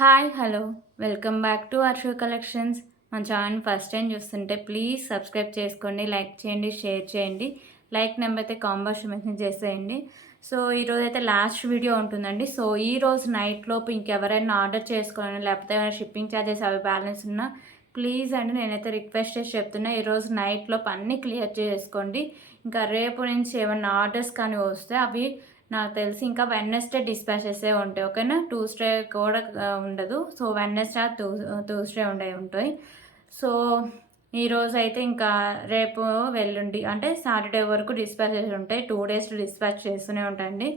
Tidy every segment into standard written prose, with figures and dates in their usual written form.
Hi hello welcome back to Arshu collections. మన channel first time చూస్తుంటే please subscribe చేసుకోండి, like చేయండి, షేర్ చేయండి. లైక్ నెంబర్ అయితే కాంబోస్ మెన్షన్ చేసేయండి. సో ఈరోజు అయితే లాస్ట్ వీడియో ఉంటుందండి. సో ఈరోజు నైట్ లోపు ఇంకెవరైనా ఆర్డర్ చేసుకోవాలని లేకపోతే ఏమైనా షిప్పింగ్ ఛార్జెస్ అవి బ్యాలెన్స్ ఉన్నా ప్లీజ్ అండి నేనైతే రిక్వెస్ట్ చేసి చెప్తున్నా, ఈరోజు నైట్ లోపు అన్నీ క్లియర్ చేసుకోండి. ఇంకా రేపు నుంచి ఏమైనా ఆర్డర్స్ కానీ వస్తే అవి నాకు తెలిసి ఇంకా వెడ్నెస్డే డిస్పాచెసే ఉంటాయి. ఓకేనా, ట్యూస్డే కూడా ఉండదు. సో వెడ్నెస్డే ట్యూస్డే ఉంటాయి. సో ఈరోజు అయితే ఇంకా రేపు వెల్లుండి అంటే సాటర్డే వరకు డిస్పాచెస్ ఉంటాయి. 2 days డిస్పాచ్ చేస్తూనే ఉంటాయండి.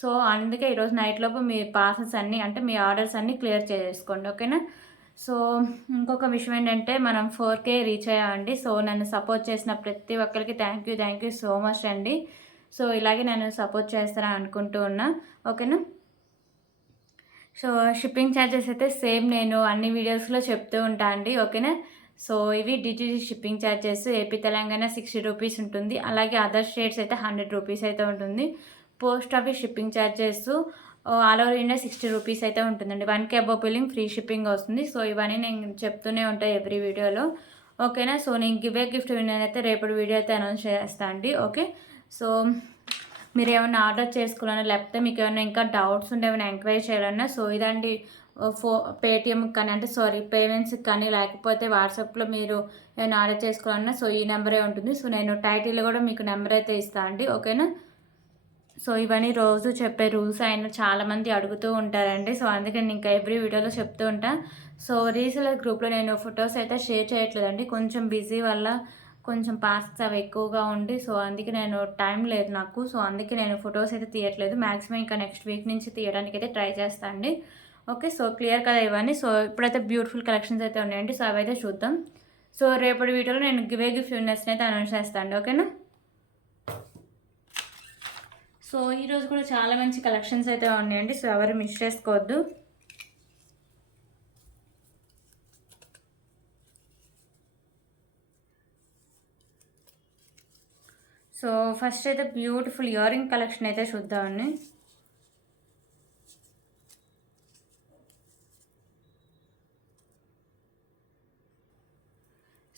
సో అందుకే ఈరోజు నైట్ లోపు మీ పార్సల్స్ అన్నీ అంటే మీ ఆర్డర్స్ అన్నీ క్లియర్ చేసుకోండి. ఓకేనా. సో ఇంకొక విషయం ఏంటంటే మనం 4K రీచ్ అయ్యామండి. సో నన్ను సపోర్ట్ చేసిన ప్రతి ఒక్కరికి థ్యాంక్ యూ సో మచ్ అండి. సో ఇలాగే నేను సపోర్ట్ చేస్తారని అనుకుంటూ ఉన్నా. ఓకేనా. సో షిప్పింగ్ ఛార్జెస్ అయితే సేమ్ నేను అన్ని వీడియోస్లో చెప్తూ ఉంటా అండి. ఓకేనా. సో ఇవి DTD shipping charges AP Telangana 60 rupees ఉంటుంది. అలాగే అదర్ స్టేట్స్ అయితే 100 రూపీస్ అయితే ఉంటుంది. Post office shipping charges all over India 60 rupees అయితే ఉంటుందండి. 1K above billing free shipping వస్తుంది. సో ఇవన్నీ నేను చెప్తూనే ఉంటాయి ఎవ్రీ వీడియోలో. ఓకేనా. సో నేను గిఫ్ట్ విన్నర్ అయితే రేపటి వీడియో అయితే అనౌన్స్ చేస్తాను అండి. ఓకే. సో మీరు ఏమైనా ఆర్డర్ చేసుకోవాలన్నా లేకపోతే మీకు ఏమైనా ఇంకా డౌట్స్ ఉంటే ఏమైనా ఎంక్వైరీ చేయాలన్నా సో ఇదండి పేటిఎంకి కానీ అంటే పేమెంట్స్కి కానీ లేకపోతే వాట్సాప్లో మీరు ఏమైనా ఆర్డర్ చేసుకోవాలన్నా సో ఈ నెంబరే ఉంటుంది. సో నేను టైటిల్లో కూడా మీకు నెంబర్ అయితే ఇస్తాను అండి. ఓకేనా. సో ఇవన్నీ రోజు చెప్పే రూల్స్ అయినా చాలామంది అడుగుతూ ఉంటారండి. సో అందుకని ఇంకా ఎవ్రీ వీడియోలో చెప్తూ ఉంటాను. సో రీసెలర్ గ్రూప్లో నేను ఫొటోస్ అయితే షేర్ చేయట్లేదండి, కొంచెం బిజీ వల్ల కొంచెం పార్సల్స్ అవి ఎక్కువగా ఉండి సో అందుకే నేను టైం లేదు నాకు. సో అందుకే నేను ఫొటోస్ అయితే తీయట్లేదు. మ్యాక్సిమం ఇంకా నెక్స్ట్ వీక్ నుంచి తీయడానికి అయితే ట్రై చేస్తాను అండి. ఓకే. సో క్లియర్ కదా ఇవన్నీ. సో ఇప్పుడైతే బ్యూటిఫుల్ కలెక్షన్స్ అయితే ఉన్నాయండి. సో అవైతే చూద్దాం. సో రేపటి వీడియోలో నేను గిఫ్ట్ విన్నర్స్ని అయితే అనౌన్స్ చేస్తాను అండి. ఓకేనా. సో ఈరోజు కూడా చాలా మంచి కలెక్షన్స్ అయితే ఉన్నాయండి. సో ఎవరు మిస్ చేసుకోవద్దు. సో ఫస్ట్ అయితే బ్యూటిఫుల్ ఇయర్ రింగ్ కలెక్షన్ అయితే చూద్దామండి.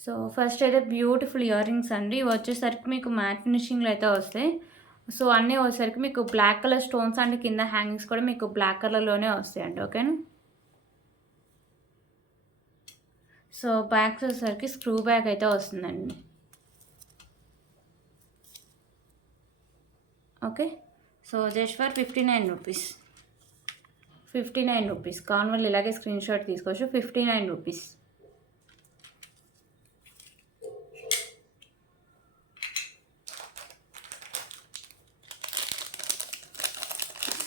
సో ఫస్ట్ అయితే బ్యూటిఫుల్ ఇయర్ రింగ్స్ అండి. ఇవి వచ్చేసరికి మీకు మ్యాట్ ఫినిషింగ్లో అయితే వస్తాయి. సో అన్నీ వచ్చేసరికి మీకు బ్లాక్ కలర్ స్టోన్స్ అండ్ కింద హ్యాంగింగ్స్ కూడా మీకు బ్లాక్ కలర్లోనే వస్తాయండి. ఓకేనా. సో బ్యాక్ వచ్చేసరికి స్క్రూ బ్యాగ్ అయితే వస్తుందండి. Okay. So just for 59 rupees. 59 rupees కాన్వల్ ఇలాగే స్క్రీన్ షాట్ తీసుకోవచ్చు. 59 రూపీస్.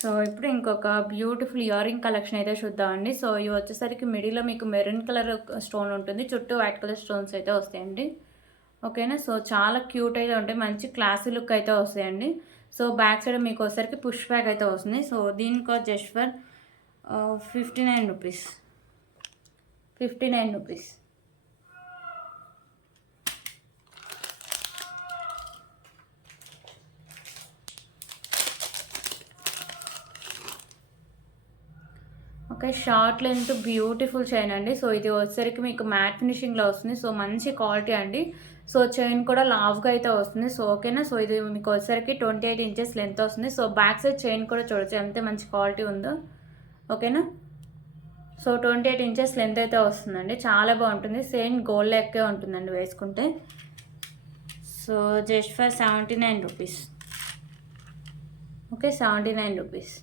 సో ఇప్పుడు ఇంకొక బ్యూటిఫుల్ ఇయర్ రింగ్ కలెక్షన్ అయితే చూద్దామండి. సో ఇవి వచ్చేసరికి మిడిల్లో మీకు మెరూన్ కలర్ స్టోన్ ఉంటుంది, చుట్టూ వైట్ కలర్ స్టోన్స్ అయితే వస్తాయండి. ఓకేనా. సో చాలా క్యూట్ అయితే ఉంటాయి, మంచి క్లాసీ లుక్ అయితే వస్తాయండి. సో బ్యాక్ సైడ్ మీకు వచ్చేసరికి పుష్ బ్యాక్ అయితే వస్తుంది. సో దీనికి just for 59 rupees. 59 rupees. Okay. Short length beautiful chain అండి. సో ఇది వచ్చేసరికి మీకు మ్యాట్ ఫినిషింగ్లో వస్తుంది. సో మంచి క్వాలిటీ అండి. సో చైన్ కూడా లావ్గా అయితే వస్తుంది. సో ఓకేనా. సో ఇది మీకు వచ్చేసరికి 28 ఇంచెస్ లెంత్ వస్తుంది. సో బ్యాక్ సైడ్ చైన్ కూడా చూడొచ్చు ఎంత మంచి క్వాలిటీ ఉందో. ఓకేనా. సో 28 ఇంచెస్ లెంత్ అయితే వస్తుందండి, చాలా బాగుంటుంది. సేమ్ గోల్డ్ లెక్కే ఉంటుందండి వేసుకుంటే. So just for 79 rupees. Okay. 79 rupees.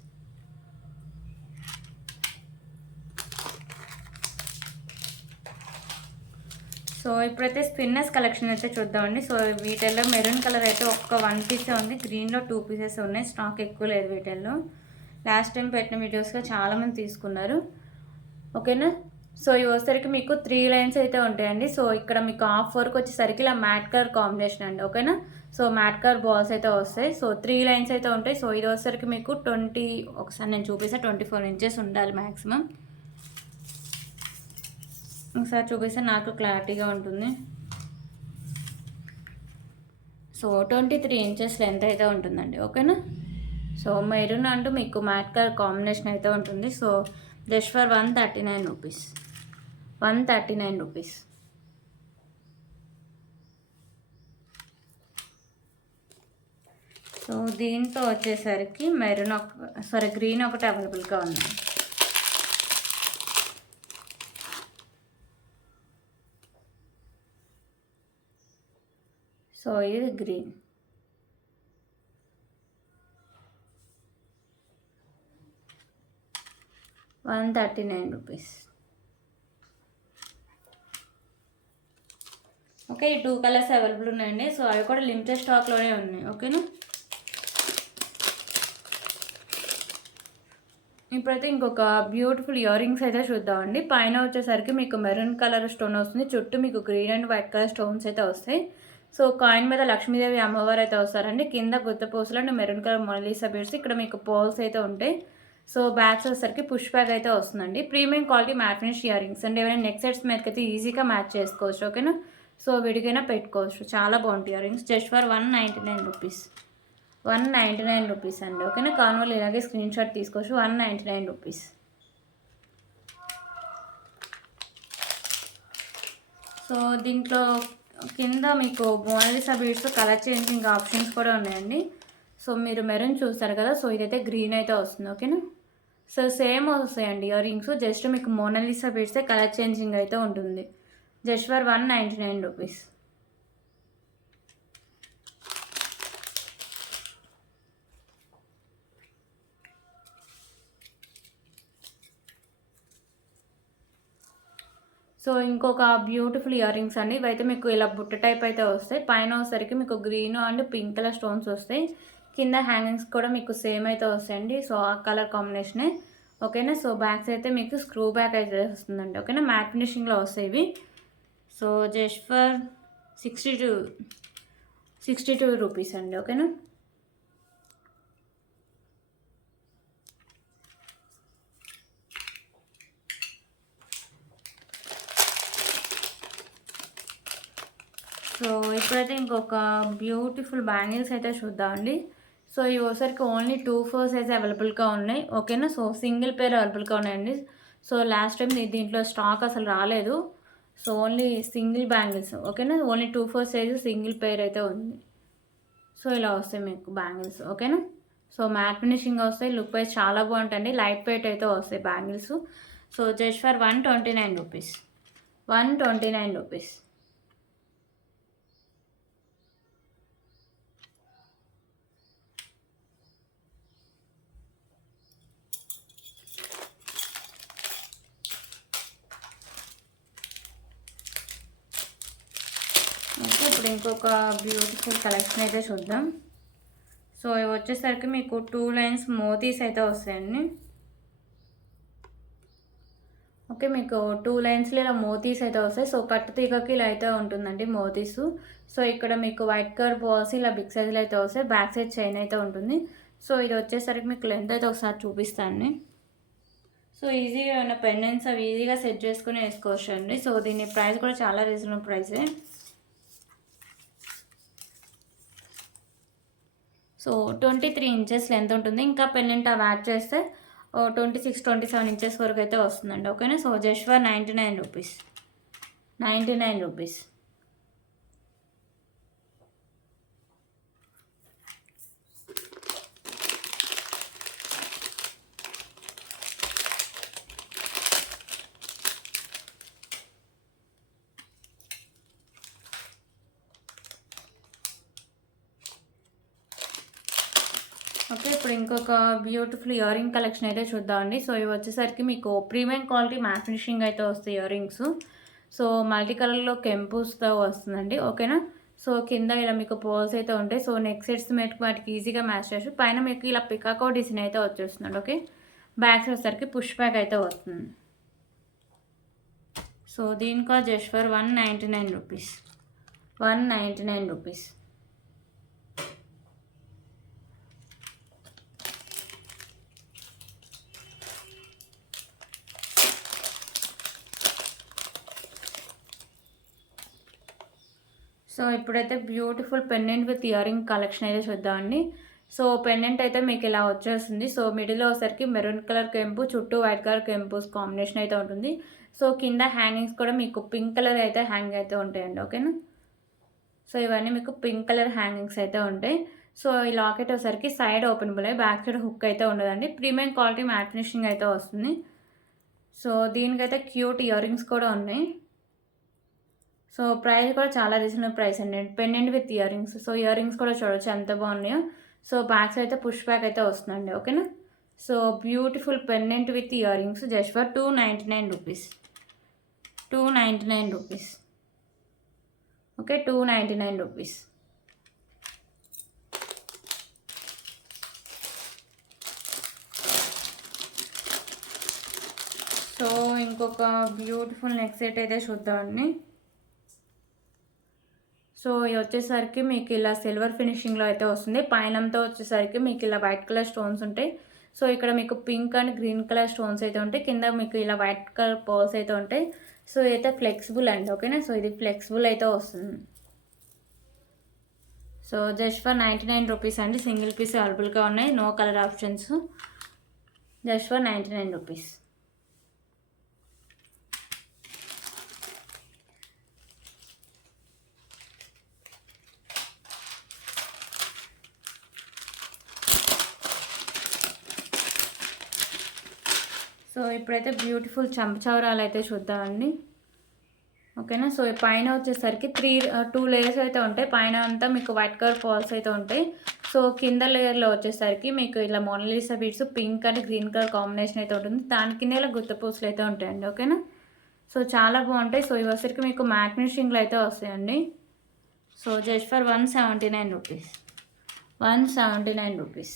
So ఇప్పుడైతే స్పిన్నర్స్ కలెక్షన్ అయితే చూద్దామండి. సో వీటిల్లో మెరూన్ కలర్ అయితే ఒక్క 1 పీసే ఉంది, గ్రీన్లో 2 పీసెస్ ఉన్నాయి. స్టాక్ ఎక్కువ లేదు వీటిల్లో. లాస్ట్ టైం పెట్టిన వీడియోస్గా చాలామంది తీసుకున్నారు. ఓకేనా. సో ఇవి వచ్చేసరికి మీకు 3 లైన్స్ అయితే ఉంటాయండి. సో ఇక్కడ మీకు హాఫ్ వర్క్ వచ్చేసరికి ఇలా మ్యాట్ కలర్ కాంబినేషన్ అండి. ఓకేనా. సో మ్యాట్ కలర్ బాల్స్ అయితే వస్తాయి. సో 3 లైన్స్ అయితే ఉంటాయి. సో ఇది వచ్చేసరికి మీకు ఒకసారి నేను చూపిస్తాను, 24 ఇంచెస్ ఉండాలి మ్యాక్సిమం. ఒకసారి చూపిస్తే నాకు క్లారిటీగా ఉంటుంది. సో 23 ఇంచెస్ లెంత్ అయితే ఉంటుందండి. ఓకేనా. సో మెరూన్ అంటూ మీకు మ్యాట్ కలర్ కాంబినేషన్ అయితే ఉంటుంది. So just for 139 rupees, 139 rupees. So దీంతో వచ్చేసరికి మెరూన్ గ్రీన్ ఒకటి అవైలబుల్గా ఉంది. సో ఇది గ్రీన్, ₹139. ఓకే, ఈ 2 కలర్స్ అవైలబుల్ ఉన్నాయండి. సో అవి కూడా లిమిటెడ్ స్టాక్లోనే ఉన్నాయి. ఓకేనా, ఇప్పుడైతే ఇంకొక బ్యూటిఫుల్ ఇయర్ రింగ్స్ అయితే చూద్దామండి. పైన వచ్చేసరికి మీకు మెరూన్ కలర్ స్టోన్ వస్తుంది, చుట్టూ మీకు green and white colour stones అయితే వస్తాయి. సో కాయిన్ మీద లక్ష్మీదేవి అమ్మవారు అయితే వస్తారండి. కింద గుత్తపూసలు and maroon colour Mona Lisa beads, ఇక్కడ మీకు పోల్స్ అయితే ఉంటాయి. సో బ్యాగ్స్ వచ్చేసరికి పుష్ బ్యాగ్ అయితే వస్తుందండి. Premium quality matte finish ear rings అండి. ఏమైనా నెక్ సెట్స్ మీదకి అయితే ఈజీగా మ్యాచ్ చేసుకోవచ్చు. ఓకేనా, సో విడిగైనా పెట్టుకోవచ్చు. చాలా బాగుంటాయి ear rings. Just for 199 rupees, 199 rupees అండి. ఓకేనా, కాన్వాల్ ఇలాగే స్క్రీన్ షాట్ తీసుకోవచ్చు. 199 రూపీస్. సో దీంట్లో కింద మీకు Mona Lisa beads colour changing options కూడా ఉన్నాయండి. సో మీరు మెరూన్ చూస్తారు కదా, సో ఇదైతే గ్రీన్ అయితే వస్తుంది. ఓకేనా, సో సేమ్ వస్తాయండి ఇయర్ రింగ్స్, జస్ట్ మీకు మోనాలిసా బీడ్స్ కలర్ చేంజింగ్ అయితే ఉంటుంది. Just for 199 rupees. సో ఇంకొక బ్యూటిఫుల్ ఇయర్ రింగ్స్ అండి. ఇవైతే మీకు ఇలా బుట్ట టైప్ అయితే వస్తాయి. పైన వచ్చేసరికి మీకు green and pink colour stones వస్తాయి. కింద హ్యాంగింగ్స్ కూడా మీకు సేమ్ అయితే వస్తాయండి. సో ఆ కలర్ కాంబినేషనే. ఓకేనా, సో బ్యాగ్స్ అయితే మీకు స్క్రూ బ్యాక్ అయితే వస్తుందండి. ఓకేనా, మ్యాట్ ఫినిషింగ్లో వస్తాయి ఇవి. సో జస్ట్ ఫర్ 62 రూపీస్ అండి. ఓకేనా, సో ఇప్పుడైతే ఇంకొక బ్యూటిఫుల్ బ్యాంగిల్స్ అయితే చూద్దామండి. సో ఇవి ఒకసారికి ఓన్లీ 2 సైజ్ అవైలబుల్గా ఉన్నాయి. ఓకేనా, సో సింగిల్ పేర్ అవైలబుల్గా ఉన్నాయండి. సో లాస్ట్ టైం దీంట్లో స్టాక్ అసలు రాలేదు. So only single bangles. ఓకేనా, ఓన్లీ 2 సైజు సింగిల్ పేర్ అయితే ఉంది. సో ఇలా వస్తాయి మీకు బ్యాంగిల్స్. ఓకేనా, సో మ్యాట్ ఫినిషింగ్ వస్తాయి. లుక్ వైజ్ చాలా బాగుంటుంది. లైట్ వెయిట్ అయితే వస్తాయి bangles. So just for 129 rupees, 129 rupees. Okay, ఇప్పుడు ఇంకొక బ్యూటిఫుల్ కలెక్షన్ అయితే చూద్దాం. సో ఇవి వచ్చేసరికి మీకు 2 లైన్స్ మోతీస్ అయితే వస్తాయండి. ఓకే, మీకు 2 లైన్స్లో ఇలా మోతీస్ అయితే వస్తాయి. సో కట్టు తీగకి ఇలా అయితే ఉంటుందండి మోతీస్. సో ఇక్కడ మీకు వైట్ కలర్ బాల్స్ ఇలా బిగ్ సైజులో అయితే వస్తాయి. బ్యాక్ సైడ్ చైన్ అయితే ఉంటుంది. సో ఇది వచ్చేసరికి మీకు లెంత్ అయితే ఒకసారి చూపిస్తాను. సో ఈజీగా ఉన్న పెండెంట్స్ అవి ఈజీగా సెట్ చేసుకుని వేసుకోవచ్చు అండి. సో దీని ప్రైస్ కూడా చాలా రీజనబుల్ ప్రైసే. సో 23 ఇంచెస్ లెంత్ ఉంటుంది. ఇంకా పెండెంట్ అవి యాడ్ చేస్తే 26-27 ఇంచెస్ వరకు అయితే వస్తుందండి. ఓకేనా, so just for 99 rupees, 99 rupees. Okay, ఇప్పుడు ఇంకొక బ్యూటిఫుల్ ఇయర్ రింగ్ కలెక్షన్ అయితే చూద్దామండి. సో ఇవి వచ్చేసరికి మీకు ప్రీమియం క్వాలిటీ మ్యాట్ ఫినిషింగ్ అయితే వస్తాయి ఇయర్ రింగ్స్. సో మల్టీ కలర్లో కెంపుస్తో వస్తుందండి. ఓకేనా, సో కింద ఇలా మీకు పోల్స్ అయితే ఉంటాయి. సో నెక్ సెట్స్ వాటికి ఈజీగా మ్యాచ్ చేయొచ్చు. పైన మీకు ఇలా పికాకో డిజైన్ అయితే వచ్చేస్తుందండి. ఓకే, బ్యాగ్స్ వచ్చేసరికి పుష్ బ్యాక్ అయితే వస్తుంది. సో దీనికి just for 199 rupees, 199 rupees. So ఇప్పుడైతే beautiful pendant with ear ring collection అయితే చూద్దామండి. సో పెండెంట్ అయితే మీకు ఇలా వచ్చేస్తుంది. సో మిడిల్లో వచ్చేసరికి మెరూన్ కలర్ కెంపు, చుట్టూ వైట్ కలర్ కెంపుస్ కాంబినేషన్ అయితే ఉంటుంది. సో కింద హ్యాంగింగ్స్ కూడా మీకు పింక్ కలర్ అయితే హ్యాంగ్ అయితే ఉంటాయండి. ఓకేనా. సో ఇవన్నీ మీకు పింక్ కలర్ హ్యాంగింగ్స్ అయితే ఉంటాయి. సో ఈ లాకెట్ వచ్చేసరికి సైడ్ ఓపెనబుల్ అయ్యి బ్యాక్ సైడ్ హుక్ అయితే ఉండదండి. ప్రీమియం క్వాలిటీ మ్యాట్ ఫినిషింగ్ అయితే వస్తుంది. సో దీనికైతే క్యూట్ ఇయర్ రింగ్స్ కూడా ఉన్నాయి. సో ప్రైస్ కూడా చాలా రీజనబుల్ ప్రైస్ అండి. Pendant with ear rings. So ear rings కూడా చూడవచ్చు ఎంత బాగున్నాయో. సో బ్యాక్స్ అయితే పుష్ బ్యాక్ అయితే వస్తుందండి. ఓకేనా. So beautiful pendant with ear rings just for 299 rupees. 299 rupees. Okay, 299 rupees. So ఇంకొక బ్యూటిఫుల్ నెక్ సెట్ అయితే చూద్దామండి. సో ఇది వచ్చేసరికి మీకు ఇలా సిల్వర్ ఫినిషింగ్లో అయితే వస్తుంది. పైనంతా వచ్చేసరికి మీకు ఇలా వైట్ కలర్ స్టోన్స్ ఉంటాయి. సో ఇక్కడ మీకు pink and green colour stones అయితే ఉంటాయి. కింద మీకు ఇలా వైట్ కలర్ పర్ల్స్ అయితే ఉంటాయి. సో ఇదైతే ఫ్లెక్సిబుల్ అండి. ఓకేనా. సో ఇది ఫ్లెక్సిబుల్ అయితే వస్తుంది. సో జస్ట్ ఫర్ 99 రూపీస్ అండి. సింగిల్ పీస్ అవైలబుల్గా ఉన్నాయి. No colour options. Just for 99 rupees. So ఇప్పుడైతే బ్యూటిఫుల్ చంపచౌరాలు అయితే చూద్దామండి. ఓకేనా. సో పైన వచ్చేసరికి 2 లేయర్స్ అయితే ఉంటాయి. పైన అంతా మీకు వైట్ కలర్ ఫాల్స్ అయితే ఉంటాయి. సో కింద లేయర్లో వచ్చేసరికి మీకు ఇలా Mona Lisa beads pink and green colour combination అయితే ఉంటుంది. దాని కింద ఇలా గుత్త పూసలు అయితే ఉంటాయండి. ఓకేనా. సో చాలా బాగుంటాయి. సో ఇవి వచ్చేసరికి మీకు మ్యాట్ ఫినిషింగ్లో అయితే వస్తాయండి. So just for 179 rupees. 179 rupees.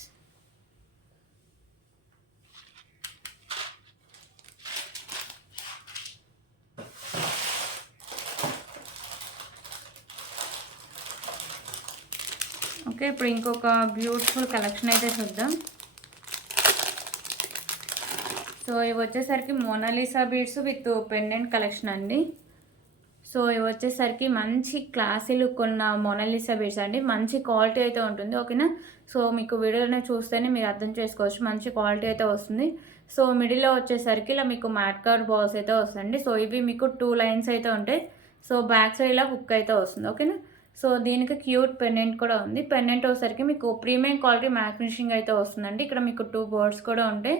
Okay, ఇప్పుడు ఇంకొక బ్యూటిఫుల్ కలెక్షన్ అయితే చూద్దాం. సో ఇవి వచ్చేసరికి Mona Lisa beads with pendant collection అండి. సో ఇవి వచ్చేసరికి మంచి క్లాసీ లుక్ ఉన్న మోనాలిసా బీడ్స్ అండి. మంచి క్వాలిటీ అయితే ఉంటుంది. ఓకేనా. సో మీకు వీడియోలోనే చూస్తేనే మీరు అర్థం చేసుకోవచ్చు. మంచి క్వాలిటీ అయితే వస్తుంది. సో మిడిల్లో వచ్చేసరికి ఇలా మీకు మ్యాట్ కార్డ్ బాల్స్ అయితే వస్తుంది. సో ఇవి మీకు 2 లైన్స్ అయితే ఉంటాయి. సో బ్యాక్ సైడ్ ఇలా హుక్ అయితే వస్తుంది. ఓకేనా. సో దీనికి క్యూట్ పెండెంట్ కూడా ఉంది. పెండెంట్ వచ్చేసరికి మీకు ప్రీమియం క్వాలిటీ మ్యాట్ ఫినిషింగ్ అయితే వస్తుందండి. ఇక్కడ మీకు 2 బర్డ్స్ కూడా ఉంటాయి.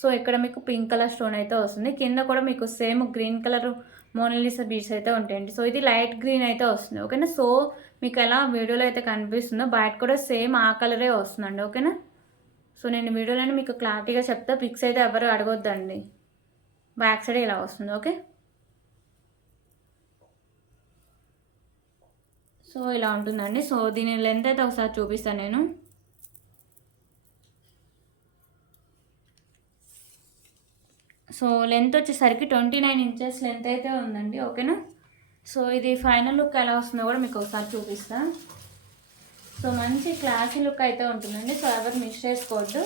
సో ఇక్కడ మీకు పింక్ కలర్ స్టోన్ అయితే వస్తుంది. కింద కూడా మీకు same green colour Mona Lisa beads అయితే ఉంటాయండి. సో ఇది లైట్ గ్రీన్ అయితే వస్తుంది. ఓకేనా. సో మీకు ఎలా వీడియోలో అయితే కనిపిస్తుందో బయట కూడా సేమ్ ఆ కలరే వస్తుందండి. ఓకేనా. సో నేను వీడియోలోనే మీకు క్లారిటీగా చెప్తా. పిక్స్ అయితే ఎవరు అడగొద్దండి. బ్యాక్ సైడ్ ఇలా వస్తుంది. ఓకే. సో ఇలా ఉంటుందండి. సో దీని లెంత్ అయితే ఒకసారి చూపిస్తాను నేను. సో లెంత్ వచ్చేసరికి 29 ఇంచెస్ లెంత్ అయితే ఉందండి. ఓకేనా. సో ఇది ఫైనల్ లుక్ ఎలా వస్తుందో కూడా మీకు ఒకసారి చూపిస్తాను. సో మంచి క్లాసీ లుక్ అయితే ఉంటుందండి. సో ఎవరు మిస్ చేసుకోవద్దు.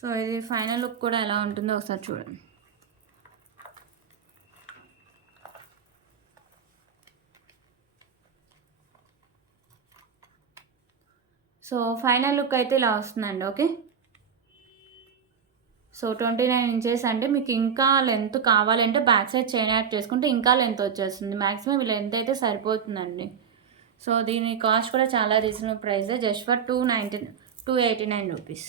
సో ఇది ఫైనల్ లుక్ కూడా ఎలా ఉంటుందో ఒకసారి చూడండి. సో ఫైనల్ లుక్ అయితే ఇలా వస్తుందండి. ఓకే. సో 29 ఇంచెస్ అంటే మీకు ఇంకా లెంత్ కావాలంటే బ్యాక్ సైడ్ చైన్ యాడ్ చేసుకుంటే ఇంకా లెంత్ వచ్చేస్తుంది. మ్యాక్సిమం ఈ లెంత్ అయితే సరిపోతుందండి. సో దీని కాస్ట్ కూడా చాలా reasonable price. Just for 289 rupees.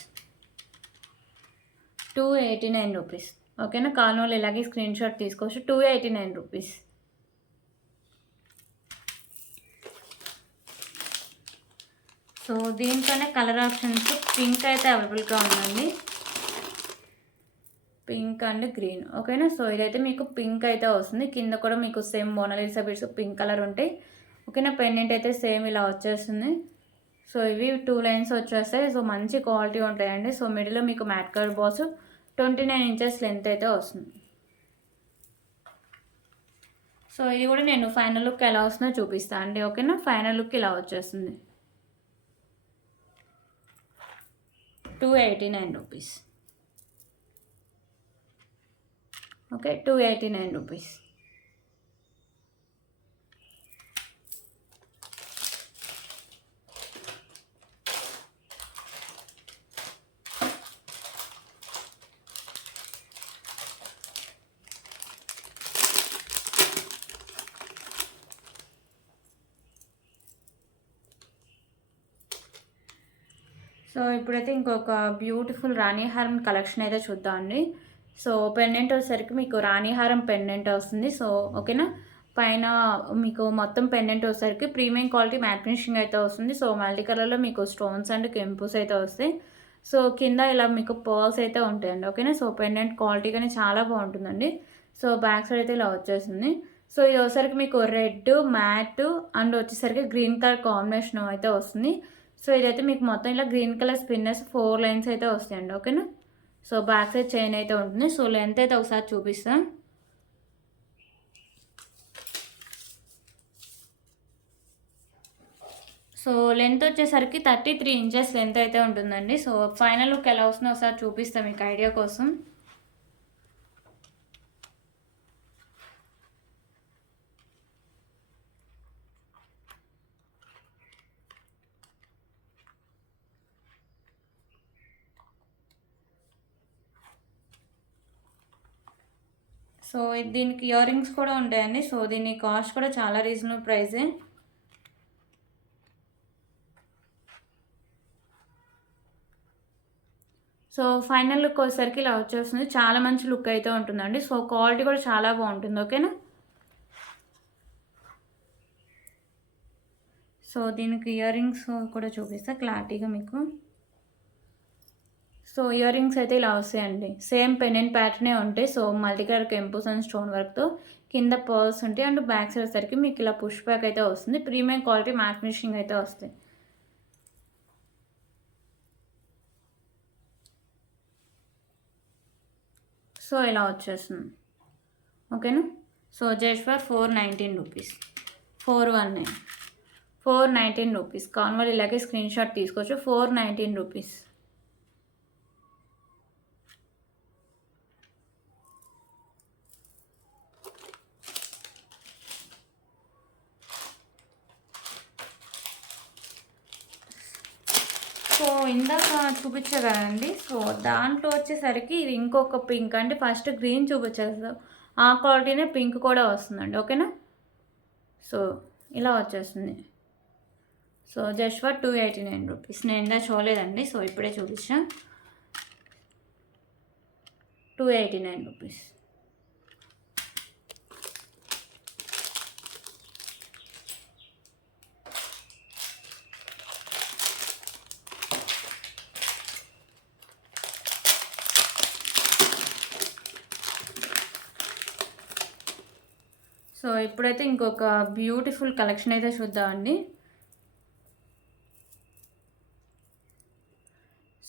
289 rupees. ఓకేనా. కాల్ వాళ్ళు ఇలాగే స్క్రీన్ షాట్ తీసుకోవచ్చు. 289 రూపీస్. సో దీంట్లోనే కలర్ ఆప్షన్స్ పింక్ అయితే అవైలబుల్గా ఉందండి. Pink and green. ఓకేనా. సో ఇదైతే మీకు పింక్ అయితే వస్తుంది. కింద కూడా మీకు same Mona Lisa beads pink colour ఉంటాయి. ఓకేనా. పెండెంట్ అయితే సేమ్ ఇలా వచ్చేస్తుంది. సో ఇవి 2 లైన్స్ వచ్చేస్తాయి. సో మంచి క్వాలిటీ ఉంటాయండి. సో మిడిల్లో మీకు mat colour balls 29 inches length అయితే వస్తుంది. సో ఇది కూడా నేను ఫైనల్ లుక్ ఎలా వస్తుందో చూపిస్తాను అండి. ఓకేనా. ఫైనల్ లుక్ ఇలా వచ్చేస్తుంది. 289 రూపీస్. Okay, 289 rupees. సో ఇప్పుడైతే ఇంకొక బ్యూటిఫుల్ రాణి హారం కలెక్షన్ అయితే చూద్దామండి. సో పెండెంట్ వచ్చేసరికి మీకు రాణి హారం పెండెంట్ వస్తుంది. సో ఓకేనా. పైన మీకు మొత్తం పెండెంట్ వచ్చేసరికి ప్రీమియం క్వాలిటీ మ్యాట్ ఫినిషింగ్ అయితే వస్తుంది. సో మల్టీ కలర్లో మీకు స్టోన్స్ అండ్ కెంపుస్ అయితే వస్తాయి. సో కింద ఇలా మీకు పర్ల్స్ అయితే ఉంటాయండి. ఓకేనా. సో పెండెంట్ క్వాలిటీ కానీ చాలా బాగుంటుందండి. సో బ్యాక్ సైడ్ అయితే ఇలా వచ్చేసింది. సో ఇది వచ్చేసరికి మీకు రెడ్ మ్యాట్ అండ్ వచ్చేసరికి గ్రీన్ కలర్ కాంబినేషన్ అయితే వస్తుంది. సో ఇదైతే మీకు మొత్తం ఇలా గ్రీన్ కలర్ స్పిన్నర్స్ 4 లైన్స్ అయితే వస్తాయండి. ఓకేనా. సో బ్యాక్ సైడ్ చైన్ అయితే ఉంటుంది. సో లెంత్ అయితే ఒకసారి చూపిస్తాను. సో లెంత్ వచ్చేసరికి 33 ఇంచెస్ లెంత్ అయితే ఉంటుందండి. సో ఫైనల్ లుక్ ఎలా వస్తుందో ఒకసారి చూపిస్తాం మీకు ఐడియా కోసం. సో దీనికి ఇయర్ రింగ్స్ కూడా ఉంటాయండి. సో దీని కాస్ట్ కూడా చాలా రీజనబుల్ ప్రైజే. సో ఫైనల్ లుక్ వచ్చేసరికి ఇలా వచ్చేస్తుంది. చాలా మంచి లుక్ అయితే ఉంటుందండి. సో క్వాలిటీ కూడా చాలా బాగుంటుంది. ఓకేనా. సో దీనికి ఇయర్ రింగ్స్ కూడా చూపిస్తా క్లారిటీగా మీకు. సో ఇయర్ రింగ్స్ అయితే ఇలా వస్తాయండి. సేమ్ పెండెంట్ ప్యాటర్నే ఉంటాయి. సో మల్టీ కలర్ కెంపుస్ అండ్ స్టోన్ వర్క్తో కింద పర్ల్స్ ఉంటాయి. అండ్ బ్యాక్ సైడ్ వచ్చేసరికి మీకు ఇలా పుష్ బ్యాక్ అయితే వస్తుంది. ప్రీమియం క్వాలిటీ మ్యాట్ ఫినిషింగ్ అయితే వస్తాయి. సో ఇలా వచ్చేస్తుంది. ఓకేనా. So just for 419 rupees. 419 419 rupees. కాన్వల్ ఇలాగే స్క్రీన్ షాట్ తీసుకోవచ్చు. 419 రూపీస్. సో ఇందాక చూపించా కదండి. సో దాంట్లో వచ్చేసరికి ఇది ఇంకొక పింక్ అంటే ఫస్ట్ గ్రీన్ చూపించారు. ఆ క్వాలిటీనే పింక్ కూడా వస్తుందండి. ఓకేనా. సో ఇలా వచ్చేస్తుంది. So just for 289 rupees. నేను ఇందా చూడలేదండి. సో ఇప్పుడే చూపించా. 289 రూపీస్. సో ఇప్పుడైతే ఇంకొక బ్యూటిఫుల్ కలెక్షన్ అయితే చూద్దామండి.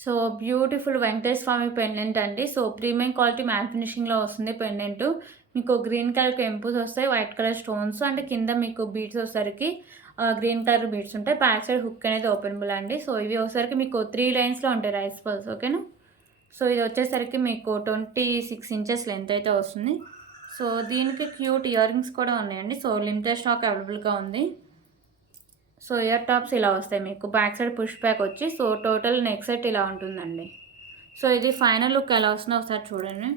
సో బ్యూటిఫుల్ వెంకటేశ్వర స్వామి పెండెంట్ అండి. సో ప్రీమియం క్వాలిటీ మ్యాట్ ఫినిషింగ్లో వస్తుంది పెండెంట్. మీకు గ్రీన్ కలర్ కెంపుస్ వస్తాయి, వైట్ కలర్ స్టోన్స్ అండ్ కింద మీకు బీడ్స్ వచ్చేసరికి గ్రీన్ కలర్ బీడ్స్ ఉంటాయి. బ్యాక్ సైడ్ హుక్ అనేది ఓపెనబుల్ అండి. సో ఇవి వచ్చేసరికి మీకు 3 లైన్స్లో ఉంటాయి రైస్ పల్స్. ఓకేనా. సో ఇది వచ్చేసరికి మీకు 26 ఇంచెస్ లెంత్ అయితే వస్తుంది. సో దీనికి క్యూట్ ఇయర్ రింగ్స్ కూడా ఉన్నాయండి. సో లిమిటెడ్ స్టాక్ అవైలబుల్గా ఉంది. సో ఇయర్ టాప్స్ ఇలా వస్తాయి మీకు. బ్యాక్ సైడ్ పుష్ బ్యాక్ వచ్చి సో టోటల్ నెక్ సెట్ ఇలా ఉంటుందండి. సో ఇది ఫైనల్ లుక్ ఎలా వస్తుందో ఒకసారి చూడండి.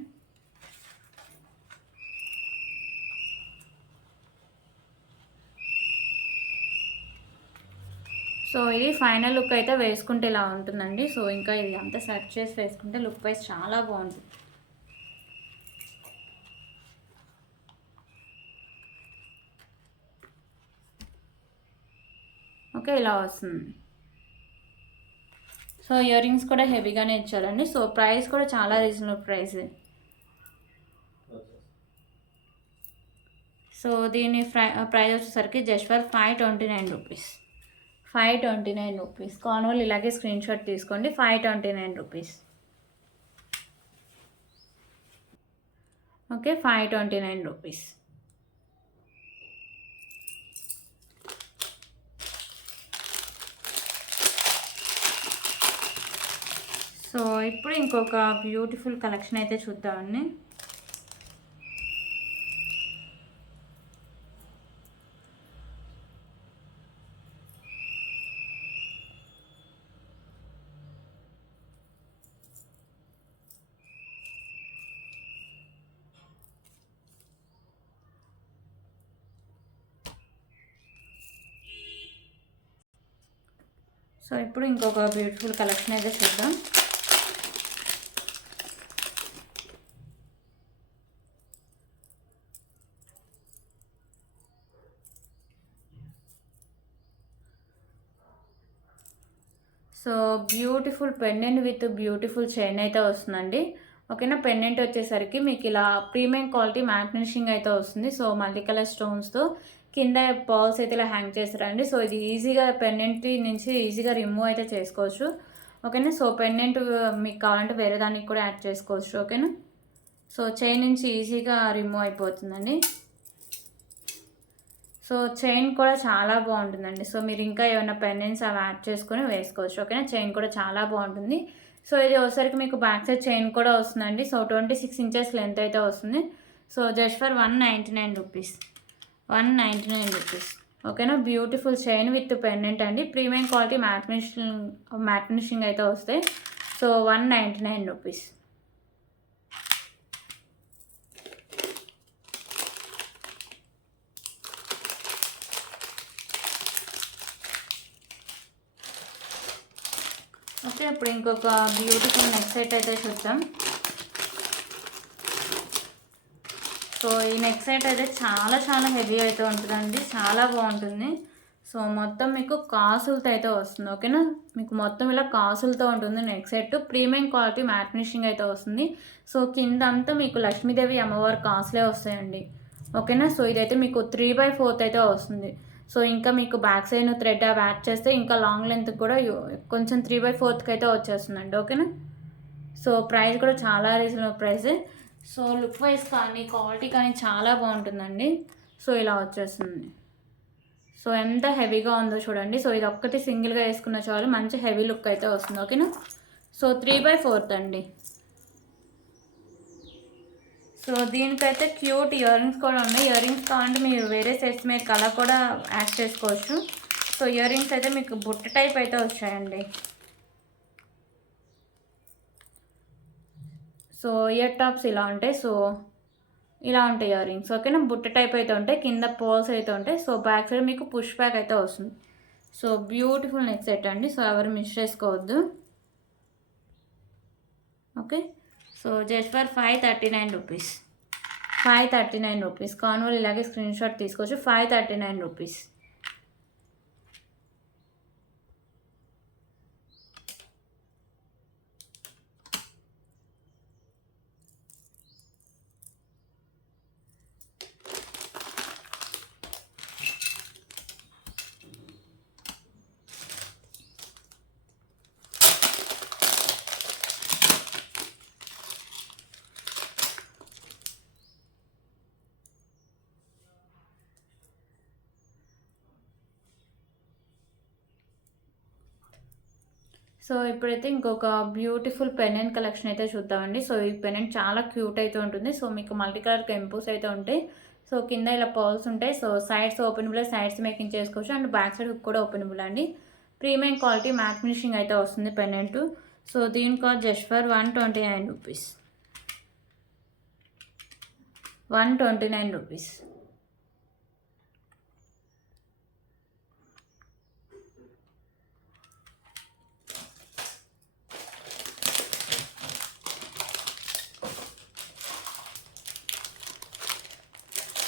సో ఇది ఫైనల్ లుక్ అయితే వేసుకుంటే ఇలా ఉంటుందండి. సో ఇంకా ఇది అంతా సెట్ చేసి వేసుకుంటే లుక్ వైజ్ చాలా బాగుంటుంది. ఓకే ఇలా వస్తుంది. సో ఇయర్ రింగ్స్ కూడా హెవీగానే ఇచ్చారండి. సో ప్రైస్ కూడా చాలా రీజనబుల్ ప్రైస్. సో దీని ప్రైస్ వచ్చేసరికి జస్ట్ ఫర్ 529 రూపీస్. 529 రూపీస్. కాన్వల్ ఇలాగే స్క్రీన్ షాట్ తీసుకోండి. 529 రూపీస్. Okay 529 rupees. సో ఇప్పుడు ఇంకొక బ్యూటిఫుల్ కలెక్షన్ అయితే చూద్దామండి. సో ఇప్పుడు ఇంకొక బ్యూటిఫుల్ కలెక్షన్ అయితే చూద్దాం. So beautiful pendant with beautiful chain అయితే వస్తుందండి. ఓకేనా. పెండెంట్ వచ్చేసరికి మీకు ఇలా ప్రీమియం క్వాలిటీ మ్యాట్ ఫినిషింగ్ అయితే వస్తుంది. సో మల్టీ కలర్ స్టోన్స్తో కింద పర్ల్స్ అయితే ఇలా హ్యాంగ్ చేస్తారండి. సో ఇది ఈజీగా పెండెంట్ నుంచి ఈజీగా రిమూవ్ అయితే చేసుకోవచ్చు. ఓకేనా. సో పెండెంట్ మీకు కావాలంటే వేరే దానికి కూడా యాడ్ చేసుకోవచ్చు. ఓకేనా. సో చైన్ నుంచి ఈజీగా రిమూవ్ అయిపోతుందండి. సో చైన్ కూడా చాలా బాగుంటుందండి. సో మీరు ఇంకా ఏమైనా పెండెంట్స్ అవి యాడ్ చేసుకొని వేసుకోవచ్చు. ఓకేనా. చైన్ కూడా చాలా బాగుంటుంది. సో ఇది వచ్చేసరికి మీకు బ్యాక్ సైడ్ చైన్ కూడా వస్తుందండి. సో 26 ఇంచెస్ లెంత్ అయితే వస్తుంది. So just for 199 rupees, 199 rupees. ఓకేనా. బ్యూటిఫుల్ చైన్ విత్ పెండెంట్ అండి. ప్రీమియం క్వాలిటీ మ్యాట్ ఫినిషింగ్ అయితే వస్తాయి. So 199 rupees. ఓకే. ఇప్పుడు ఇంకొక బ్యూటిఫుల్ నెక్ సెట్ అయితే చూద్దాం. సో ఈ నెక్ సెట్ అయితే చాలా చాలా హెవీ అయితే ఉంటుందండి. చాలా బాగుంటుంది. సో మొత్తం మీకు కాసులతో అయితే వస్తుంది. ఓకేనా. మీకు మొత్తం ఇలా కాసులతో ఉంటుంది neck set. Premium quality matte finishing అయితే వస్తుంది. సో కింద అంతా మీకు లక్ష్మీదేవి అమ్మవారి కాసులే వస్తాయండి. ఓకేనా. సో ఇదైతే మీకు 3/4 అయితే వస్తుంది. సో ఇంకా మీకు బ్యాక్ సైడ్ థ్రెడ్ అవి యాడ్ చేస్తే ఇంకా లాంగ్ లెంత్ కూడా కొంచెం 3/4 అయితే వచ్చేస్తుందండి. ఓకేనా. సో ప్రైస్ కూడా చాలా reasonable price. So look wise కానీ క్వాలిటీ కానీ చాలా బాగుంటుందండి. సో ఇలా వచ్చేస్తుంది. సో ఎంత హెవీగా ఉందో చూడండి. సో ఇది ఒక్కటి సింగిల్గా వేసుకున్న చాలు మంచి హెవీ లుక్ అయితే వస్తుంది. ఓకేనా. సో 3/4 అండి. సో దీనికైతే క్యూట్ ఇయర్ రింగ్స్ కూడా ఉన్నాయి. ఇయర్ రింగ్స్ కావాలంటే మీరు వేరే సెట్స్ మీద కలర్ కూడా యాడ్ చేసుకోవచ్చు. సో ఇయర్ రింగ్స్ అయితే మీకు బుట్ట టైప్ అయితే వచ్చాయండి. సో ఇయర్ టాప్స్ ఇలా ఉంటాయి. సో ఇలా ఉంటాయి ఇయర్ రింగ్స్. ఓకేనా. బుట్ట టైప్ అయితే ఉంటాయి. కింద పోల్స్ అయితే ఉంటాయి. సో బ్యాక్ సైడ్ మీకు పుష్ బ్యాక్ అయితే వస్తుంది. సో బ్యూటిఫుల్ నెక్ సెట్ అండి. సో ఎవరు మిస్ చేసుకోవద్దు. Okay. So just for 539 rupees, 539 rupees. కాన్వల్ ఇలాగే స్క్రీన్ షాట్ తీసుకోవచ్చు. 539 రూపీస్. సో ఇప్పుడైతే ఇంకొక బ్యూటిఫుల్ పెనెంట్ కలెక్షన్ అయితే చూద్దామండి. సో ఈ పెనెంట్ చాలా క్యూట్ అయితే ఉంటుంది. సో మీకు మల్టీ కలర్ కెంపుస్ అయితే ఉంటాయి. సో కింద ఇలా పర్ల్స్ ఉంటాయి. So sides openable, sides making చేసుకోవచ్చు. అండ్ బ్యాక్ సైడ్ హుక్ కూడా ఓపెనబుల్ అండి. ప్రీమియం క్వాలిటీ మ్యాట్ ఫినిషింగ్ అయితే వస్తుంది పెనెంట్. సో దీని cost just for 129 rupees, 129 rupees.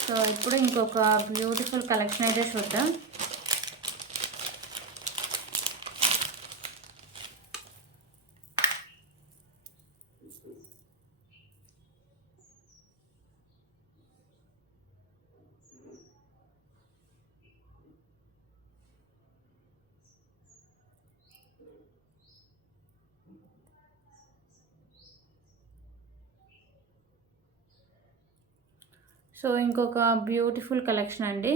So ఇప్పుడు ఇంకొక బ్యూటిఫుల్ కలెక్షన్ అయితే చూద్దాం. సో ఇంకొక బ్యూటిఫుల్ కలెక్షన్ అండి.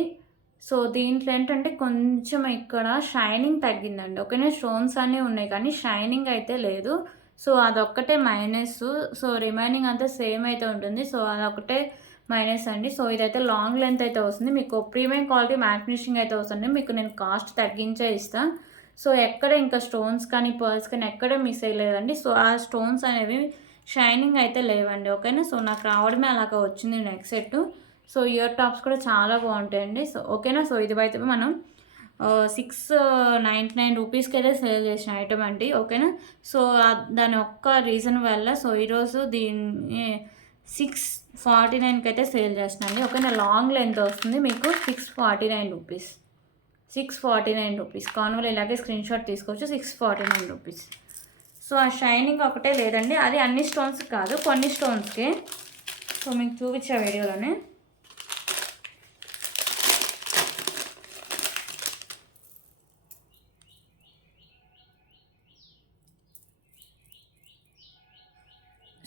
సో దీంట్లో ఏంటంటే కొంచెం ఇక్కడ షైనింగ్ తగ్గిందండి. ఓకేనా. స్టోన్స్ అన్నీ ఉన్నాయి కానీ షైనింగ్ అయితే లేదు. సో అదొక్కటే మైనస్. సో రిమైనింగ్ అంతా సేమ్ అయితే ఉంటుంది. సో అదొకటే మైనస్ అండి. సో ఇదైతే లాంగ్ లెంత్ అయితే వస్తుంది. మీకు ప్రీమియం క్వాలిటీ మ్యాట్ ఫినిషింగ్ అయితే వస్తుంది. మీకు నేను కాస్ట్ తగ్గించే ఇస్తాను. సో ఎక్కడ ఇంకా స్టోన్స్ కానీ పర్ల్స్ కానీ ఎక్కడ మిస్ అయ్యలేదండి. సో ఆ స్టోన్స్ అనేవి షైనింగ్ అయితే లేవండి. ఓకేనా. సో నాకు రావడమే అలాగా వచ్చింది neck set. So ear tops కూడా చాలా బాగుంటాయండి. సో ఓకేనా. సో ఇది అయితే మనం 699 అయితే సేల్ చేసిన ఐటమ్ అండి. ఓకేనా. సో దాని ఒక్క రీజన్ వల్ల సో ఈరోజు దీన్ని 649కి అయితే సేల్ చేస్తున్నాండి. ఓకేనా. లాంగ్ లెంత్ వస్తుంది మీకు 649 రూపీస్. 649 రూపీస్. కాన్వల్ ఇలాగే స్క్రీన్ షాట్ తీసుకోవచ్చు. 649 రూపీస్. సో ఆ షైనింగ్ ఒకటే లేదండి, అది అన్ని స్టోన్స్ కాదు, కొన్ని స్టోన్స్కే. సో మీకు చూపించే వీడియోలోనే.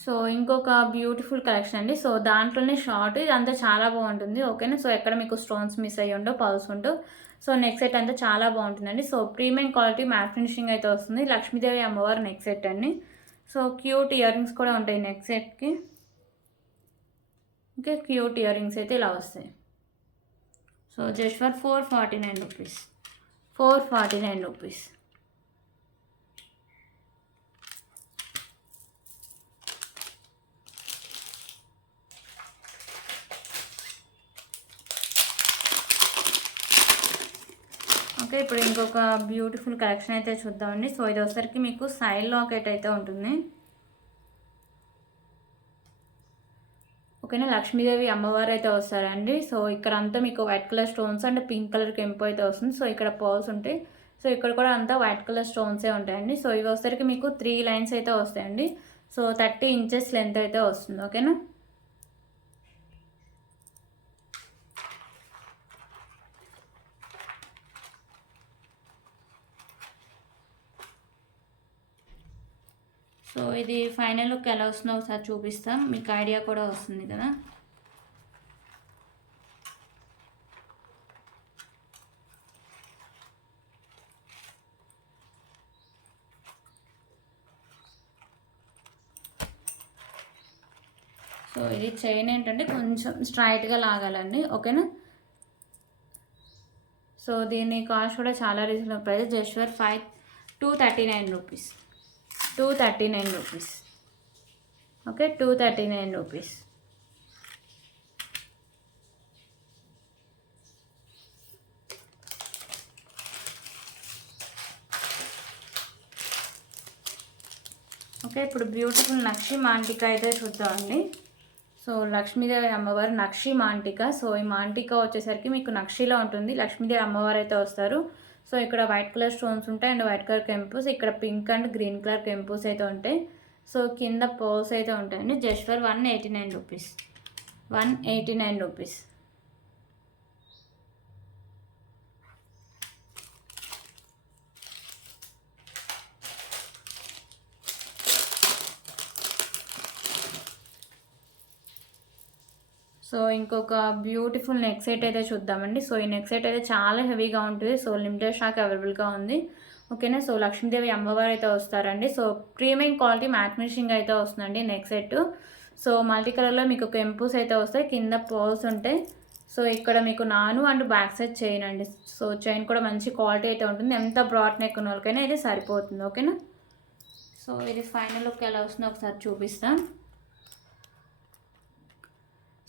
సో ఇంకొక బ్యూటిఫుల్ కలెక్షన్ అండి. సో దాంట్లోనే షార్ట్, ఇదంతా చాలా బాగుంటుంది. ఓకేనా. సో ఎక్కడ మీకు స్టోన్స్ మిస్ అయ్యి ఉండో, పల్స్ ఉండో. సో నెక్ సెట్ అంతా చాలా బాగుంటుందండి. So premium quality matte finishing అయితే వస్తుంది. లక్ష్మీదేవి అమ్మవారు నెక్ సెట్ అండి. సో క్యూట్ ఇయర్ రింగ్స్ కూడా ఉంటాయి నెక్ సెట్కి. ఓకే, క్యూట్ ఇయర్ రింగ్స్ అయితే ఇలా వస్తాయి. So just for 449 rupees. 449 rupees. Okay, ఇప్పుడు ఇంకొక బ్యూటిఫుల్ కలెక్షన్ అయితే చూద్దామండి. సో ఇది వచ్చేసరికి మీకు సైడ్ లాకెట్ అయితే ఉంటుంది. ఓకేనా. లక్ష్మీదేవి అమ్మవారు అయితే వస్తారండి. సో ఇక్కడ అంతా మీకు white colour stones and pink colour కెంపు అయితే వస్తుంది. సో ఇక్కడ పర్ల్స్ ఉంటాయి. సో ఇక్కడ కూడా అంతా వైట్ కలర్ స్టోన్సే ఉంటాయండి. సో ఇవి వచ్చేసరికి మీకు 3 లైన్స్ అయితే వస్తాయండి. సో 30 ఇంచెస్ లెంత్ అయితే వస్తుంది. ఓకేనా. సో ఇది ఫైనల్ లుక్ ఎలా వస్తుందో ఒకసారి చూపిస్తాం, మీకు ఐడియా కూడా వస్తుంది కదా. సో ఇది చైన్ ఏంటంటే కొంచెం స్ట్రైట్గా లాగాలండి. ఓకేనా. సో దీని కాస్ట్ కూడా చాలా reasonable price. Just for 239 rupees. 239 rupees. Okay, 239 rupees. Okay, ఇప్పుడు బ్యూటిఫుల్ నక్షి మాంటిక అయితే చూద్దామండి. సో లక్ష్మీదేవి అమ్మవారు నక్షి మాంటిక. సో ఈ మాంటిక వచ్చేసరికి మీకు నక్షిలో ఉంటుంది. లక్ష్మీదేవి అమ్మవారు అయితే వస్తారు. సో ఇక్కడ వైట్ కలర్ స్టోన్స్ ఉంటాయి అండ్ వైట్ కలర్ కెంపుస్, ఇక్కడ పింక్ అండ్ గ్రీన్ కలర్ కెంపుస్ అయితే ఉంటాయి. సో కింద పర్ల్స్ అయితే ఉంటాయండి. Just for 189 rupees. 189 rupees. So ఇంకొక బ్యూటిఫుల్ నెక్ సెట్ అయితే చూద్దామండి. సో ఈ నెక్ సెట్ అయితే చాలా హెవీగా ఉంటుంది. సో లిమిటెడ్ స్టాక్ అవైలబుల్గా ఉంది. ఓకేనా. సో లక్ష్మీదేవి అమ్మవారు అయితే వస్తారండి. So premium quality matte finishing అయితే వస్తుందండి నెక్ సెట్. సో మల్టీ కలర్లో మీకు కెంపుస్ అయితే వస్తాయి, కింద పర్ల్స్ ఉంటాయి. సో ఇక్కడ మీకు నాను అండ్ బ్యాక్ సైడ్ చైన్ అండి. సో చైన్ కూడా మంచి క్వాలిటీ అయితే ఉంటుంది. ఎంత బ్రాడ్ నెక్ ఉన్న వాళ్ళకైనా ఇది సరిపోతుంది. ఓకేనా. సో ఇది ఫైనల్ లుక్ ఎలా వస్తుందో ఒకసారి చూపిస్తాం.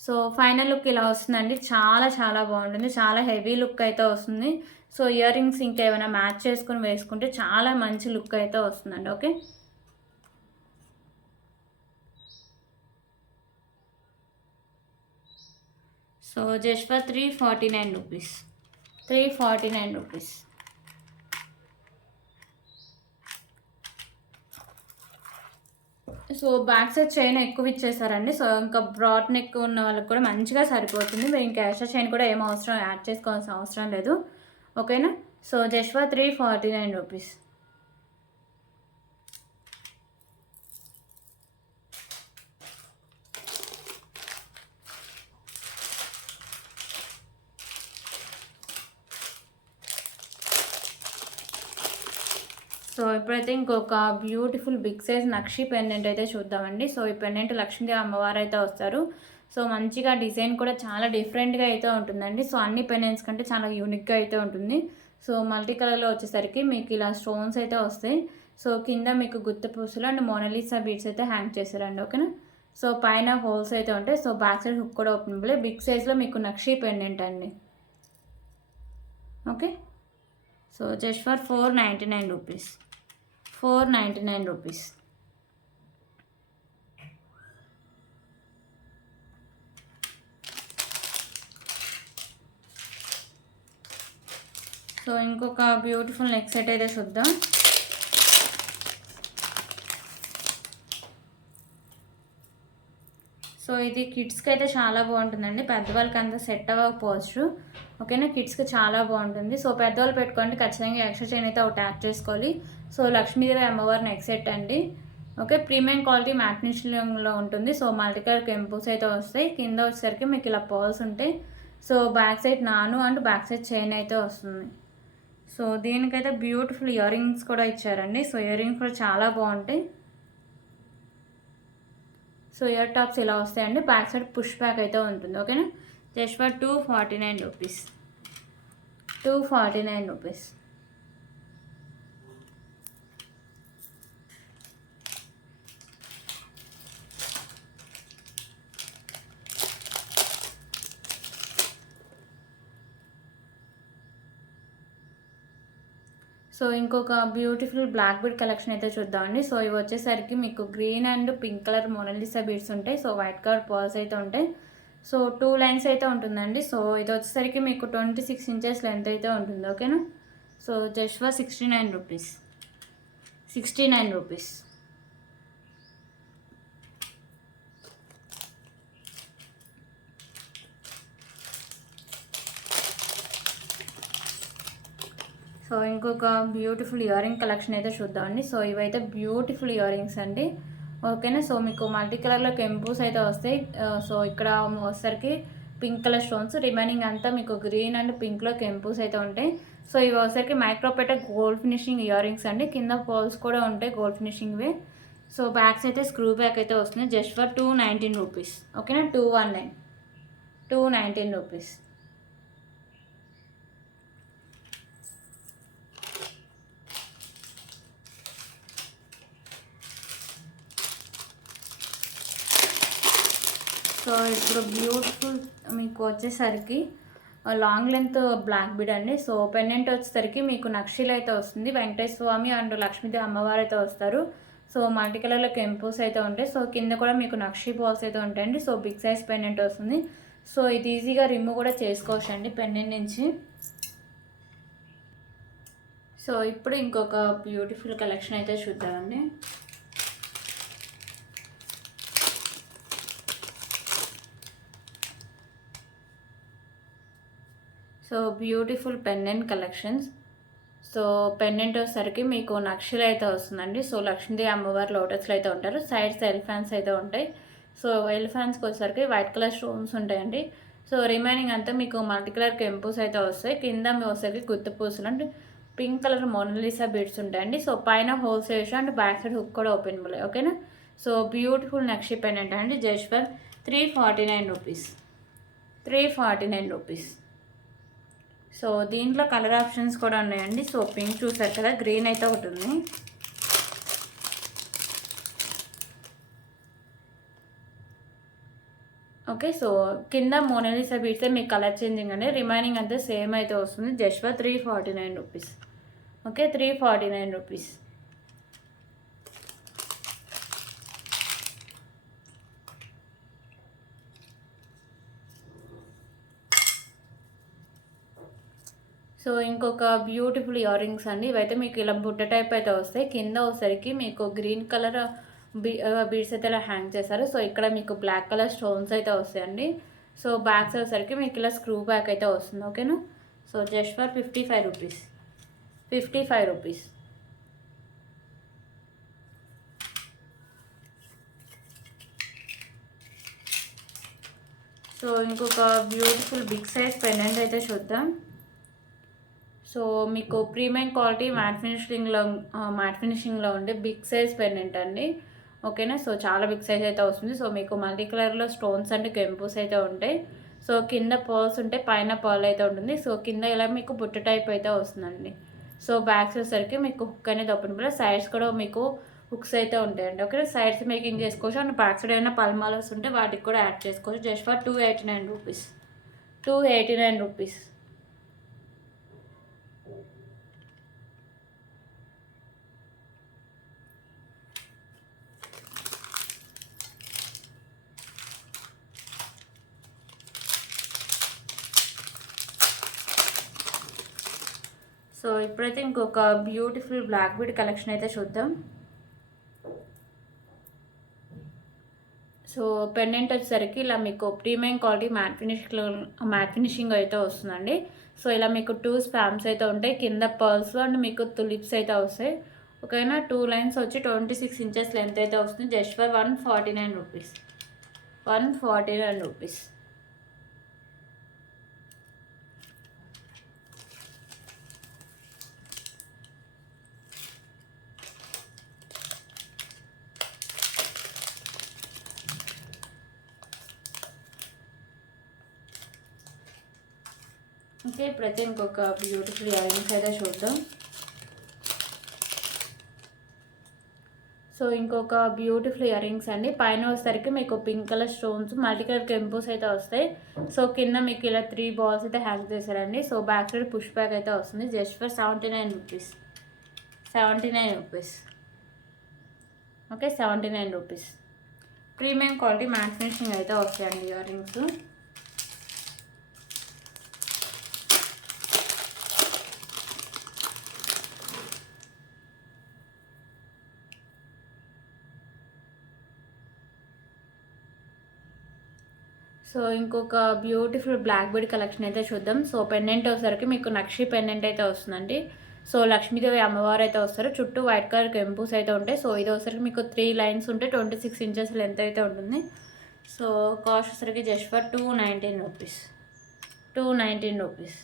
సో ఫైనల్ లుక్ ఇలా వస్తుందండి. చాలా చాలా బాగుంటుంది. చాలా హెవీ లుక్ అయితే వస్తుంది. సో ఇయర్ రింగ్స్ ఇంకా ఏమైనా మ్యాచ్ చేసుకుని వేసుకుంటే చాలా మంచి లుక్ అయితే వస్తుందండి. Okay. So just for 349 rupees. 349 rupees. So back side chain ఎక్కువ ఇచ్చేసారండి. సో ఇంకా బ్రాడ్ నెక్ ఉన్న వాళ్ళకి కూడా మంచిగా సరిపోతుంది. మీరు ఇంకా ఎక్స్ట్రా చైన్ కూడా ఏం అవసరం యాడ్ చేసుకోవాల్సిన అవసరం లేదు. ఓకేనా. So just for 349 rupees. So ఇప్పుడైతే ఇంకొక బ్యూటిఫుల్ బిగ్ సైజ్ నక్షి పెండెంట్ అయితే చూద్దామండి. సో ఈ పెండెంట్ లక్ష్మీదేవి అమ్మవారు అయితే వస్తారు. సో మంచిగా డిజైన్ కూడా చాలా డిఫరెంట్గా అయితే ఉంటుందండి. సో అన్ని పెండెంట్స్ కంటే చాలా యూనిక్గా అయితే ఉంటుంది. సో మల్టీ కలర్లో వచ్చేసరికి మీకు ఇలా స్టోన్స్ అయితే వస్తాయి. సో కింద మీకు గుత్త పూసలు అండ్ మోనాలిసా బీడ్స్ అయితే హ్యాంగ్ చేశారండి. ఓకేనా. సో పైన హోల్స్ అయితే ఉంటాయి. సో బ్యాక్ సైడ్ హుక్ కూడా ఓపెనబుల్. బిగ్ సైజ్లో మీకు నక్షి పెండెంట్ అండి. Okay. So just for 499 rupees, 499 rupees. So ఇంకొక బ్యూటిఫుల్ నెక్ సెట్ అయితే చూద్దాం. సో ఇది కిడ్స్కి అయితే చాలా బాగుంటుందండి, పెద్దవాళ్ళకి అంత సెట్ అవ్వకపోవచ్చు. ఓకేనా, కిడ్స్కి చాలా బాగుంటుంది. సో పెద్దవాళ్ళు పెట్టుకోండి, ఖచ్చితంగా ఎక్స్ట్రా చైన్ అయితే ఒకటి యాడ్ చేసుకోవాలి. సో లక్ష్మీదేవి అమ్మవారి నెక్ సెట్ అండి. ఓకే, ప్రీమియం క్వాలిటీ మ్యాట్ ఫినిషింగ్లో ఉంటుంది. సో మల్టీ కలర్ కెంపుల్స్ అయితే వస్తాయి. కింద వచ్చేసరికి మీకు ఇలా పర్ల్స్ ఉంటాయి. సో బ్యాక్ సైడ్ నాను అండ్ బ్యాక్ సైడ్ చైన్ అయితే వస్తుంది. సో దీనికైతే బ్యూటిఫుల్ ఇయర్ రింగ్స్ కూడా ఇచ్చారండి. సో ఇయర్ రింగ్స్ కూడా చాలా బాగుంటాయి. సో ఇయర్ టాప్స్ ఇలా వస్తాయండి, బ్యాక్ సైడ్ పుష్ బ్యాక్ అయితే ఉంటుంది. ఓకేనా, just for 249 rupees, 249 rupees. So ఇంకొక బ్యూటిఫుల్ బ్లాక్ బీడ్ కలెక్షన్ అయితే చూద్దామండి. సో ఇవి వచ్చేసరికి మీకు green and pink colour Mona Lisa beads ఉంటాయి. సో వైట్ కలర్ పర్ల్స్ అయితే ఉంటాయి. సో 2 లైన్స్ అయితే ఉంటుందండి. సో ఇది వచ్చేసరికి మీకు 26 ఇంచెస్ లెంత్ అయితే ఉంటుంది. ఓకేనా, so just for 69 rupees, 69 rupees. So ఇంకొక బ్యూటిఫుల్ ఇయర్ రింగ్ కలెక్షన్ అయితే చూద్దామండి. సో ఇవైతే బ్యూటిఫుల్ ఇయర్ రింగ్స్ అండి. ఓకేనా, సో మీకు మల్టీ కలర్లో కెంపుస్ అయితే వస్తాయి. సో ఇక్కడ వచ్చేసరికి పింక్ కలర్ స్టోన్స్, రిమైనింగ్ అంతా మీకు గ్రీన్ అండ్ పింక్లో కెంపుస్ అయితే ఉంటాయి. సో ఇవి వచ్చేసరికి మైక్రోపేట గోల్డ్ ఫినిషింగ్ ఇయర్ రింగ్స్ అండి. కింద పోల్స్ కూడా ఉంటాయి గోల్డ్ ఫినిషింగ్వే. సో బ్యాక్స్ అయితే స్క్రూ బ్యాక్ అయితే వస్తుంది, జస్ట్ ఫర్ 219 రూపీస్. ఓకేనా, 219, 219 రూపీస్. సో ఇప్పుడు బ్యూటిఫుల్ మీకు వచ్చేసరికి లాంగ్ లెంత్ బ్లాక్ బీడ్ అండి. సో పెండెంట్ వచ్చేసరికి మీకు నక్షీలు అయితే వస్తుంది. వెంకటేశ్వర స్వామి అండ్ లక్ష్మీదేవి అమ్మవారు అయితే వస్తారు. సో మల్టీ కలర్లో కెంపుస్ అయితే ఉంటాయి. సో కింద కూడా మీకు నక్షీ బాల్స్ అయితే ఉంటాయండి. సో బిగ్ సైజ్ పెండెంట్ వస్తుంది. సో ఇది ఈజీగా రిమూవ్ కూడా చేసుకోవచ్చు అండి పెండెంట్ నుంచి. సో ఇప్పుడు ఇంకొక బ్యూటిఫుల్ కలెక్షన్ అయితే చూద్దామండి. So beautiful pendant collections. So pendant వచ్చేసరికి మీకు నక్షలు అయితే వస్తుందండి. సో లక్ష్మీదేవి అమ్మవారు లోటస్లో అయితే ఉంటారు. సైడ్స్ ఎలిఫాన్స్ అయితే ఉంటాయి. సో ఎలిఫాన్స్కి వచ్చేసరికి వైట్ కలర్ స్టోన్స్ ఉంటాయండి. సో రిమైనింగ్ అంతా మీకు మల్టీ కలర్ కెంపుస్ అయితే వస్తాయి. కింద మీ వచ్చేసరికి గుత్తి పూసలు అంటే పింక్ కలర్ మొనాలిసా బీడ్స్ ఉంటాయండి. సో పైన హోల్స్ వేసి అండ్ బ్యాక్ సైడ్ హుక్ కూడా ఓపెన్ బుల్. ఓకేనా, సో బ్యూటిఫుల్ నక్షి పెండెంట్ అండి, just for 349 rupees, 349 rupees. So దీంట్లో కలర్ ఆప్షన్స్ కూడా ఉన్నాయండి. సో పింక్ చూసారు కదా, గ్రీన్ అయితే ఒకటి ఉంది. ఓకే, సో కింద మోనాలిసా బీడ్సే మీకు కలర్ చేంజింగ్ అండి, రిమైనింగ్ అంతా సేమ్ అయితే వస్తుంది, just for 349 rupees. Okay, 349 rupees. So ఇంకొక బ్యూటిఫుల్ ఇయర్ రింగ్స్ అండి. ఇవైతే మీకు ఇలా బుట్ట టైప్ అయితే వస్తాయి. కింద వచ్చేసరికి మీకు గ్రీన్ కలర్ బీడ్స్ అయితే ఇలా హ్యాంగ్ చేశారు. సో ఇక్కడ మీకు బ్లాక్ కలర్ స్టోన్స్ అయితే వస్తాయండి. సో బ్యాక్స్ వచ్చేసరికి మీకు ఇలా స్క్రూ బ్యాక్ అయితే వస్తుంది. ఓకేనా, so just for 55 rupees, 55 rupees. So ఇంకొక బ్యూటిఫుల్ బిగ్ సైజ్ పెండెంట్ అయితే చూద్దాం. సో మీకు ప్రీమియం క్వాలిటీ మ్యాట్ ఫినిషింగ్లో ఉండే బిగ్ సైజ్ పెండెంట్ అండి. ఓకేనా, సో చాలా బిగ్ సైజ్ అయితే వస్తుంది. సో మీకు మల్టీ కలర్లో స్టోన్స్ అండ్ కెంపుస్ అయితే ఉంటాయి. సో కింద పర్ల్స్ ఉంటాయి, పైన పర్ల్ అయితే ఉంటుంది. సో కింద ఇలా మీకు బుట్ట టైప్ అయితే వస్తుందండి. సో బ్యాక్స్ వచ్చేసరికి మీకు హుక్ అనేది ఓపెన్ ప్లస్ సైడ్స్ కూడా మీకు హుక్స్ అయితే ఉంటాయండి. ఓకే, సైడ్స్ మేకింగ్ చేసుకోవచ్చు అండ్ బ్యాక్ సైడ్ ఏమైనా పల్మాలస్ ఉంటే వాటికి కూడా యాడ్ చేసుకోవచ్చు. Just for 289 rupees, 289 rupees. So ఇప్పుడైతే ఇంకొక బ్యూటిఫుల్ బ్లాక్ బీడ్ కలెక్షన్ అయితే చూద్దాం. సో పెండెంట్ వచ్చేసరికి ఇలా మీకు ప్రీమియం క్వాలిటీ మ్యాట్ ఫినిషింగ్ అయితే వస్తుందండి. సో ఇలా మీకు 2 స్పామ్స్ అయితే ఉంటాయి, కింద పర్ల్స్ అండ్ మీకు తులిప్స్ అయితే వస్తాయి. ఓకేనా, 2 లైన్స్ వచ్చి 26 ఇంచెస్ లెంత్ అయితే వస్తుంది. Just for 149 rupees. 149 rupees. Okay, ఇప్పుడైతే ఇంకొక బ్యూటిఫుల్ ఇయర్ రింగ్స్ అయితే చూద్దాం. సో ఇంకొక బ్యూటిఫుల్ ఇయర్ రింగ్స్ అండి. పైన వచ్చేసరికి మీకు pink colour stones, multi colour కెంపుస్ అయితే వస్తాయి. సో కింద మీకు ఇలా 3 బాల్స్ అయితే హ్యాంగ్ చేశారండి. So back side push back అయితే వస్తుంది. Just for 79 rupees. 79 rupees. Okay, 79 rupees. Premium quality matte finishing అయితే వస్తాయండి ఇయర్ రింగ్స్. సో ఇంకొక బ్యూటిఫుల్ బ్లాక్ బీడ్ కలెక్షన్ అయితే చూద్దాం. సో పెండెంట్ వచ్చేసరికి మీకు నక్షి పెండెంట్ అయితే వస్తుందండి. సో లక్ష్మీదేవి అమ్మవారు అయితే వస్తారు, చుట్టూ వైట్ కలర్ కెంపుస్ అయితే ఉంటాయి. సో ఇది వచ్చేసరికి మీకు 3 లైన్స్ ఉంటే 26 ఇంచెస్ లెంత్ అయితే ఉంటుంది. సో కాస్ట్ వచ్చేసరికి just for 219 rupees. 219 rupees.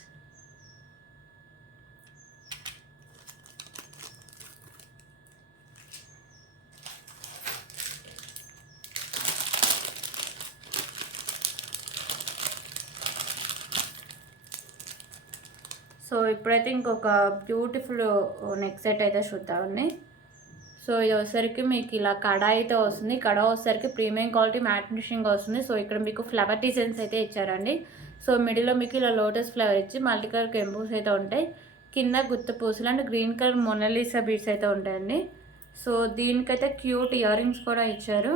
So ఇప్పుడైతే ఇంకొక బ్యూటిఫుల్ నెక్ సెట్ అయితే చూద్దామండి. సో ఇది వచ్చేసరికి మీకు ఇలా కడ అయితే వస్తుంది. కడ వచ్చేసరికి ప్రీమియం క్వాలిటీ మ్యాట్ ఫినిషింగ్ వస్తుంది. సో ఇక్కడ మీకు ఫ్లవర్ డిజైన్స్ అయితే ఇచ్చారండి. సో మిడిల్లో మీకు ఇలా లోటస్ ఫ్లవర్ ఇచ్చి మల్టీ కలర్ కెంపుస్ అయితే ఉంటాయి. కింద గుత్త పూసలు and green colour Mona Lisa beads అయితే ఉంటాయండి. సో దీనికైతే క్యూట్ ఇయర్ రింగ్స్ కూడా ఇచ్చారు.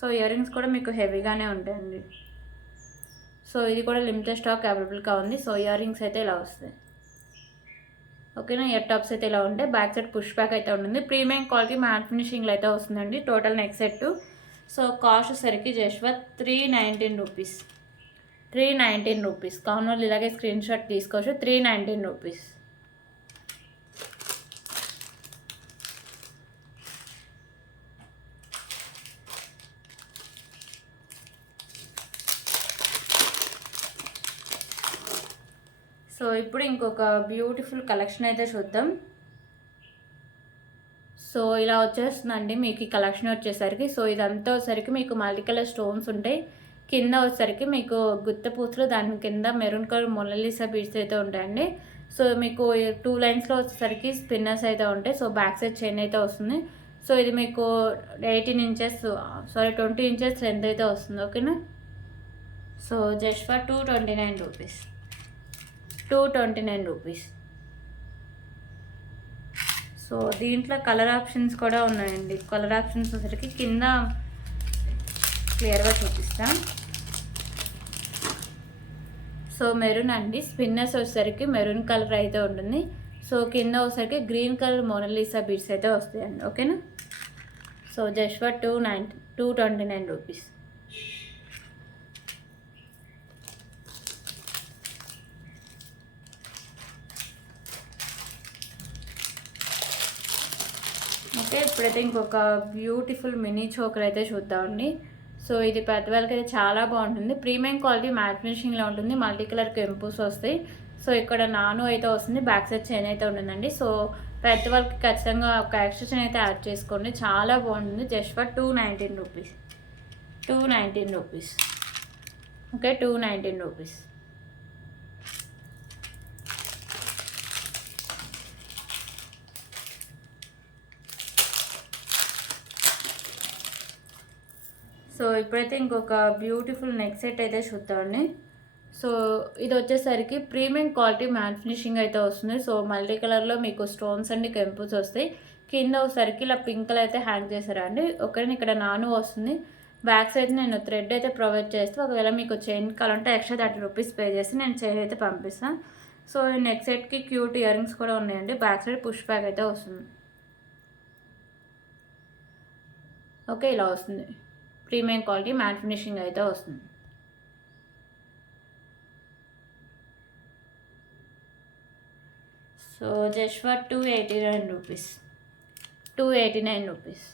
సో ఇయర్ రింగ్స్ కూడా మీకు హెవీగానే ఉంటాయండి. సో ఇది కూడా లిమిటెడ్ స్టాక్ అవైలబుల్గా ఉంది. సో ఇయర్ రింగ్స్ అయితే ఇలా వస్తాయి. ఓకేనా, ఇయర్ టాప్స్ అయితే ఇలా ఉంటాయి. బ్యాక్ సైడ్ పుష్ బ్యాక్ అయితే ఉంటుంది. ప్రీమియం క్వాలిటీ మ్యాట్ ఫినిషింగ్లో అయితే వస్తుందండి. Total neck set. So cost సరికి జస్ట్ ఫర్ 319 రూపీస్. 319 రూపీస్. కావున వాళ్ళు ఇలాగే స్క్రీన్ షాట్ తీసుకోవచ్చు. 319 రూపీస్. సో ఇప్పుడు ఇంకొక బ్యూటిఫుల్ కలెక్షన్ అయితే చూద్దాం. సో ఇలా వచ్చేస్తుందండి మీకు ఈ కలెక్షన్ వచ్చేసరికి. సో ఇదంతా వచ్చేసరికి మీకు మల్టీ కలర్ స్టోన్స్ ఉంటాయి. కింద వచ్చేసరికి మీకు గుత్త పూసలు, దాని కింద మెరూన్ కలర్ మొనాలిసా బీడ్స్ అయితే ఉంటాయండి. సో మీకు 2 లైన్స్లో వచ్చేసరికి స్పిన్నర్స్ అయితే ఉంటాయి. సో బ్యాక్ సైడ్ చైన్ అయితే వస్తుంది. సో ఇది మీకు 18 ఇంచెస్ 20 ఇంచెస్ లెంత్ అయితే వస్తుంది. ఓకేనా, so just for 229 rupees. 229 rupees. So దీంట్లో కలర్ ఆప్షన్స్ కూడా ఉన్నాయండి. కలర్ ఆప్షన్స్ వచ్చేసరికి కింద క్లియర్గా చూపిస్తాం. సో మెరూన్ అండి. స్పిన్నర్స్ వచ్చేసరికి మెరూన్ కలర్ అయితే ఉంటుంది. సో కింద వచ్చేసరికి గ్రీన్ కలర్ మొనాలిసా బీడ్స్ అయితే వస్తాయండి. ఓకేనా, so just for 229 rupees. Okay, ఇప్పుడైతే ఇంకొక బ్యూటిఫుల్ మినీ చోకర్ అయితే చూద్దామండి. సో ఇది పెద్దవాళ్ళకి అయితే చాలా బాగుంటుంది. ప్రీమియం క్వాలిటీ మ్యాట్ ఫినిషింగ్లో ఉంటుంది. మల్టీ కలర్ కెంపుస్ వస్తాయి. సో ఇక్కడ నాను అయితే వస్తుంది, బ్యాక్ సైడ్ చైన్ అయితే ఉంటుందండి. సో పెద్దవాళ్ళకి ఖచ్చితంగా ఒక ఎక్స్ట్రా చైన్ అయితే యాడ్ చేసుకోండి, చాలా బాగుంటుంది. Just for 219 rupees. 219 rupees. Okay, 219 rupees. So ఇప్పుడైతే ఇంకొక బ్యూటిఫుల్ నెక్ సెట్ అయితే చూద్దామండి. సో ఇది వచ్చేసరికి ప్రీమియం క్వాలిటీ మ్యాట్ ఫినిషింగ్ అయితే వస్తుంది. సో మల్టీ కలర్లో మీకు స్టోన్స్ అండి కెంపుస్ వస్తాయి. కింద ఒకసారికి ఇలా పింక్ కలర్ అయితే హ్యాంగ్ చేశారండి. ఒకవేళ ఇక్కడ నాను వస్తుంది. బ్యాక్ సైడ్ నేను థ్రెడ్ అయితే ప్రొవైడ్ చేస్తే, ఒకవేళ మీకు చైన్ కావాలంటే ఎక్స్ట్రా 30 రూపీస్ పే చేసి నేను చైన్ అయితే పంపిస్తాను. సో ఈ నెక్ సెట్కి క్యూట్ ఇయర్ రింగ్స్ కూడా ఉన్నాయండి. బ్యాక్ సైడ్ పుష్ బ్యాక్ అయితే వస్తుంది. ఓకే, ఇలా వస్తుంది. ప్రీమియం క్వాలిటీ మ్యాట్ ఫినిషింగ్ అయితే వస్తుంది. So just for 289 rupees. 289 rupees.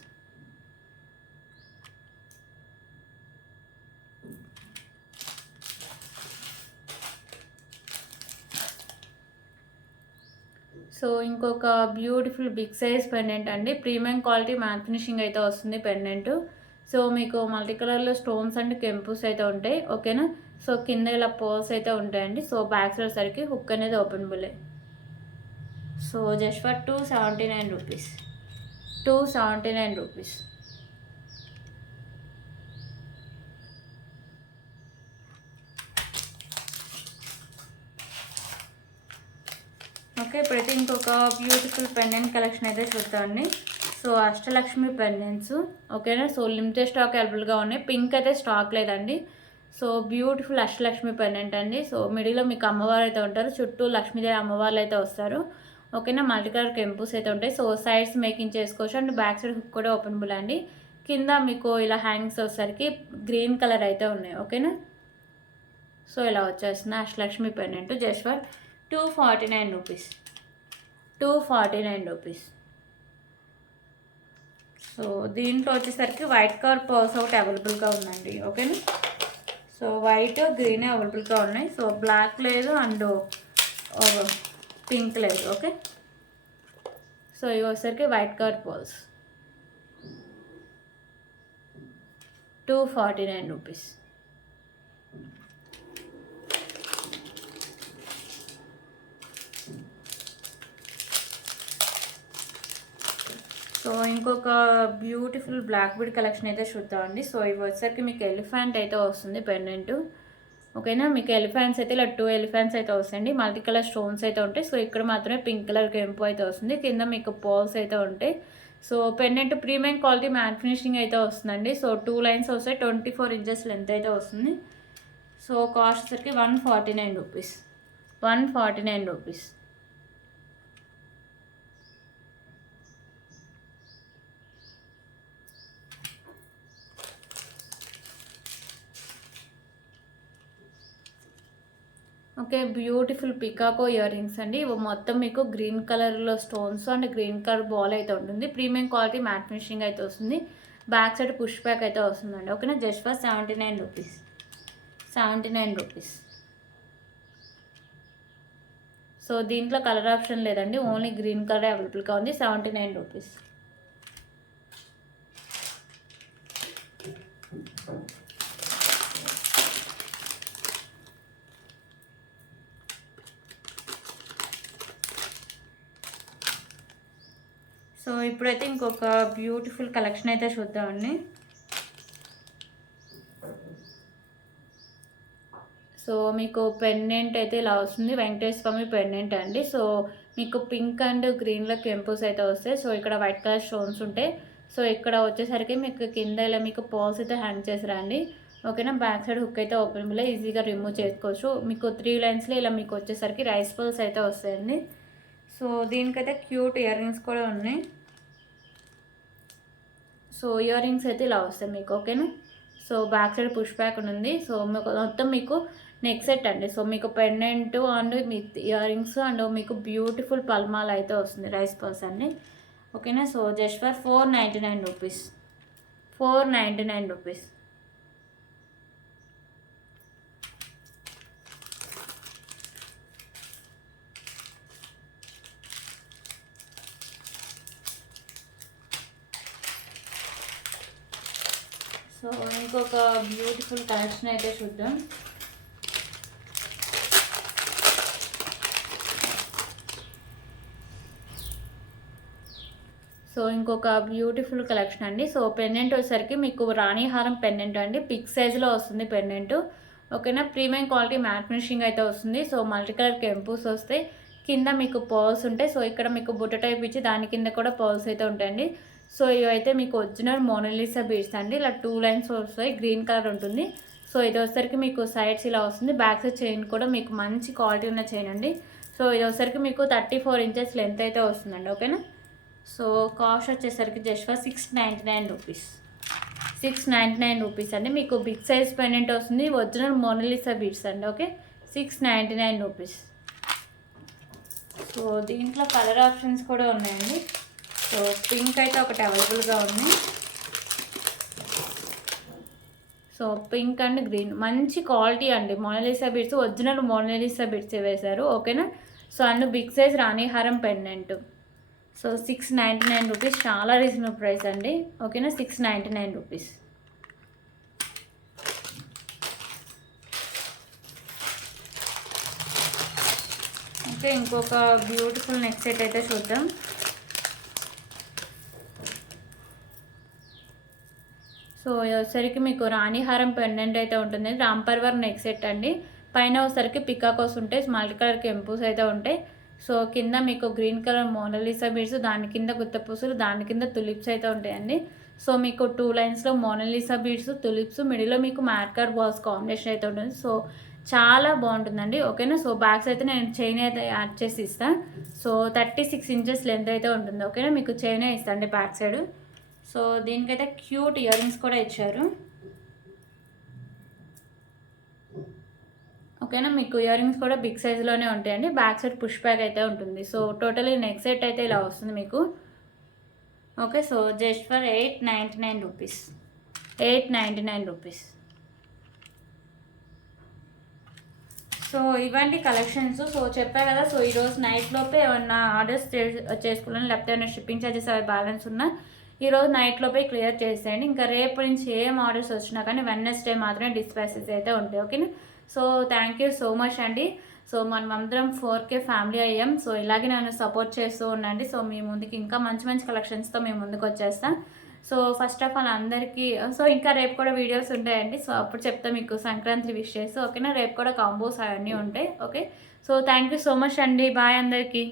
So ఇంకొక బ్యూటిఫుల్ బిగ్ సైజ్ పెండెంట్ అండి. ప్రీమియం క్వాలిటీ మ్యాట్ ఫినిషింగ్ అయితే వస్తుంది పెండెంట్. సో మీకు మల్టీ కలర్లో స్టోన్స్ అండ్ కెంపుస్ అయితే ఉంటాయి. ఓకేనా. సో కింద ఇలా పర్ల్స్ అయితే ఉంటాయండి. సో బ్యాక్ సైడ్ సరికి హుక్ అనేది openable. So just for 279 rupees. 279 rupees. Okay, ఇప్పుడైతే ఇంకొక బ్యూటిఫుల్ పెండెంట్ కలెక్షన్ అయితే చూద్దామండి. So Ashtalakshmi pendants. ఓకేనా. సో లిమిటెడ్ స్టాక్ అవైలబుల్గా ఉన్నాయి. పింక్ అయితే స్టాక్ లేదండి. సో బ్యూటిఫుల్ అష్టలక్ష్మి పెండెంట్ అండి. సో మిడిల్లో మీకు అమ్మవారు అయితే ఉంటారు, చుట్టూ లక్ష్మీదేవి అమ్మవార్లు అయితే వస్తారు. ఓకేనా. మల్టీ కలర్ కెంపుస్ అయితే ఉంటాయి. సో సైడ్స్ మేకింగ్ చేసుకోవచ్చు అండ్ బ్యాక్ సైడ్ హుక్ కూడా ఓపెనబుల్ అండి. కింద మీకు ఇలా హ్యాంగ్స్ వచ్చేసరికి గ్రీన్ కలర్ అయితే ఉన్నాయి. ఓకేనా. సో ఇలా వచ్చేస్తుంది Ashtalakshmi pendant just for 249 rupees. 249 rupees. So దీంట్లో వచ్చేసరికి వైట్ కలర్ పర్ల్స్ ఒకటి అవైలబుల్గా ఉందండి. ఓకేనా. సో వైట్ గ్రీన్ అవైలబుల్గా ఉన్నాయి. సో బ్లాక్ లేదు అండ్ పింక్ లేదు. ఓకే. సో ఇవి వచ్చేసరికి white colour pearls. 249 rupees. So ఇంకొక బ్యూటిఫుల్ బ్లాక్ బీడ్ కలెక్షన్ అయితే చూద్దామండి. సో ఇవి వచ్చేసరికి మీకు ఎలిఫెంట్ అయితే వస్తుంది పెండెంట్. ఓకేనా. మీకు ఎలిఫెంట్స్ అయితే ఇలా 2 ఎలిఫెంట్స్ అయితే వస్తాయండి. మల్టీ కలర్ స్టోన్స్ అయితే ఉంటాయి. సో ఇక్కడ మాత్రమే పింక్ కలర్ కెంపు అయితే వస్తుంది. కింద మీకు పర్ల్స్ అయితే ఉంటాయి. So pendant premium quality matte finishing అయితే వస్తుందండి. సో 2 లైన్స్ వస్తాయి. 24 ఇంచెస్ లెంత్ అయితే వస్తుంది. సో కాస్ట్ వచ్చరికి 149 rupees. 149 rupees. Okay, beautiful పికాకో year rings అండి. ఇవి మొత్తం మీకు గ్రీన్ కలర్లో stones and green colour ball అయితే ఉంటుంది. ప్రీమియం క్వాలిటీ మ్యాట్ ఫినిషింగ్ అయితే వస్తుంది. బ్యాక్ సైడ్ పుష్ బ్యాక్ అయితే వస్తుందండి. ఓకేనా. Just for 79 rupees. 79 rupees. So దీంట్లో కలర్ ఆప్షన్ లేదండి, ఓన్లీ గ్రీన్ కలర్ అవైలబుల్గా ఉంది. 79 రూపీస్. సో ఇప్పుడైతే ఇంకొక బ్యూటిఫుల్ కలెక్షన్ అయితే చూద్దామండి. సో మీకు పెండెంట్ అయితే ఇలా వస్తుంది. వెంకటేశ్వర స్వామి పెండెంట్ అండి. సో మీకు పింక్ అండ్ గ్రీన్లో కెంపుస్ అయితే వస్తాయి. సో ఇక్కడ వైట్ కలర్ స్టోన్స్ ఉంటాయి. సో ఇక్కడ వచ్చేసరికి మీకు కింద ఇలా మీకు పర్ల్స్ అయితే హ్యాంగ్ చేసిరండి. ఓకేనా. బ్యాక్ సైడ్ హుక్ అయితే ఓపెనబుల్, ఈజీగా రిమూవ్ చేసుకోవచ్చు. మీకు 3 లైన్స్లో ఇలా మీకు వచ్చేసరికి రైస్ పర్ల్స్ అయితే వస్తాయండి. సో దీనికైతే క్యూట్ ఇయర్ రింగ్స్ కూడా ఉన్నాయి. సో ఇయర్ రింగ్స్ అయితే ఇలా వస్తాయి మీకు. ఓకేనా. So back side push back ఉంది. సో మీకు మొత్తం మీకు నెక్ సెట్ అండి. సో మీకు pendant and me ear rings and మీకు బ్యూటిఫుల్ పల్మాల అయితే వస్తుంది, రైస్ పర్ల్స్ అండి. ఓకేనా. So just for 499 rupees. 499 rupees. So ఇంకొక బ్యూటిఫుల్ కలెక్షన్ అయితే చూద్దాం. సో ఇంకొక బ్యూటిఫుల్ కలెక్షన్ అండి. సో పెండెంట్ వచ్చేసరికి మీకు రాణిహారం పెండెంట్ అండి. బిగ్ సైజులో వస్తుంది పెండెంట్. ఓకేనా. ప్రీమియం క్వాలిటీ మ్యాట్ ఫినిషింగ్ అయితే వస్తుంది. సో మల్టీ కలర్ కెంపుస్ వస్తాయి. కింద మీకు పర్ల్స్ ఉంటాయి. సో ఇక్కడ మీకు బుట్ట టైప్ ఇచ్చి దాని కింద కూడా పర్ల్స్ అయితే ఉంటాయండి. సో ఇవైతే మీకు ఒరిజినల్ మోనాలిసా బీడ్స్ అండి. ఇలా 2 లైన్స్ వస్తాయి, గ్రీన్ కలర్ ఉంటుంది. సో ఇది వచ్చేసరికి మీకు సైడ్స్ ఇలా వస్తుంది. బ్యాక్ సైడ్ చైన్ కూడా మీకు మంచి క్వాలిటీ ఉన్న చైన్ అండి. సో ఇది వచ్చేసరికి మీకు 34 ఇంచెస్ లెంత్ అయితే వస్తుందండి. ఓకేనా. సో కాస్ట్ వచ్చేసరికి జస్ట్ ఫర్ 699 రూపీస్. 699 రూపీస్ అండి. మీకు బిగ్ సైజ్ పెండెంట్ వస్తుంది. ఒరిజినల్ మోనాలిసా బీడ్స్ అండి. Okay, 699 rupees. సో దీంట్లో కలర్ ఆప్షన్స్ కూడా ఉన్నాయండి. సో పింక్ అయితే ఒకటి అవైలబుల్గా ఉంది. సో పింక్ అండ్ గ్రీన్ మంచి క్వాలిటీ అండి. Mona Lisa beads, original Mona Lisa beads వేశారు. ఓకేనా. సో అండ్ బిగ్ సైజ్ రాణిహారం పెండెంట్. సో 699 రూపీస్, చాలా రీజనబుల్ ప్రైస్ అండి. ఓకేనా, 699 రూపీస్. ఓకే, ఇంకొక బ్యూటిఫుల్ నెక్ సెట్ అయితే చూద్దాం. సో వచ్చేసరికి మీకు రాణిహారం పెండెంట్ అయితే ఉంటుంది. రాంపర్వర్ నెక్ సెట్ అండి. పైన వచ్చేసరికి పికాకోస్ ఉంటాయి, మల్టీ కలర్ కెంపుస్ అయితే ఉంటాయి. సో కింద మీకు గ్రీన్ కలర్ మోనాలిసా బీడ్స్, దాని కింద గుత్తపూసలు, దాని కింద తులిప్స్ అయితే ఉంటాయండి. సో మీకు 2 లైన్స్లో మోనాలిసా బీడ్స్, తులిప్స్, మిడిల్లో మీకు మ్యాట్ కార్డ్ బాల్స్ కాంబినేషన్ అయితే ఉంటుంది. సో చాలా బాగుంటుందండి. ఓకేనా. సో బ్యాగ్స్ అయితే నేను చైన్ అయితే యాడ్ చేసి ఇస్తాను. సో 36 ఇంచెస్ లెంత్ అయితే ఉంటుంది. ఓకేనా, మీకు చైనే ఇస్తాను అండి బ్యాక్ సైడ్. సో దీనికైతే క్యూట్ ఇయర్ రింగ్స్ కూడా ఇచ్చారు. ఓకేనా, మీకు ఇయర్ రింగ్స్ కూడా బిగ్ సైజులోనే ఉంటాయండి. బ్యాక్ సైడ్ పుష్ బ్యాక్ అయితే ఉంటుంది. సో టోటలీ నెక్ సెట్ అయితే ఇలా వస్తుంది మీకు. Okay, so just for 899 rupees. 899 rupees. So ఇవంటి కలెక్షన్స్. సో చెప్పా కదా. సో ఈరోజు నైట్ లోపే ఏమన్నా ఆర్డర్స్ చేసుకోవాలని, లేకపోతే ఏమైనా షిప్పింగ్ ఛార్జెస్ అవి బ్యాలెన్స్ ఉన్నా ఈరోజు నైట్ లోపే క్లియర్ చేసేయండి. ఇంకా రేపు నుంచి ఏం ఆర్డర్స్ వచ్చినా కానీ వెడ్నెస్డే మాత్రమే డిస్పాచెస్ అయితే ఉంటాయి. ఓకేనా. So thank you so much అండి. సో మనం అందరం 4K ఫ్యామిలీ అయ్యాం. సో ఇలాగే నన్ను సపోర్ట్ చేస్తూ ఉండండి. సో మీ ముందుకి ఇంకా మంచి మంచి కలెక్షన్స్తో మేము ముందుకు వచ్చేస్తాం. సో ఫస్ట్ ఆఫ్ ఆల్ అందరికీ, సో ఇంకా రేపు కూడా వీడియోస్ ఉంటాయండి. సో అప్పుడు చెప్తా మీకు సంక్రాంతి విషెస్. ఓకేనా. రేపు కూడా కాంబోస్ అవన్నీ ఉంటాయి. Okay, so thank you so much అండి. బాయ్ అందరికీ.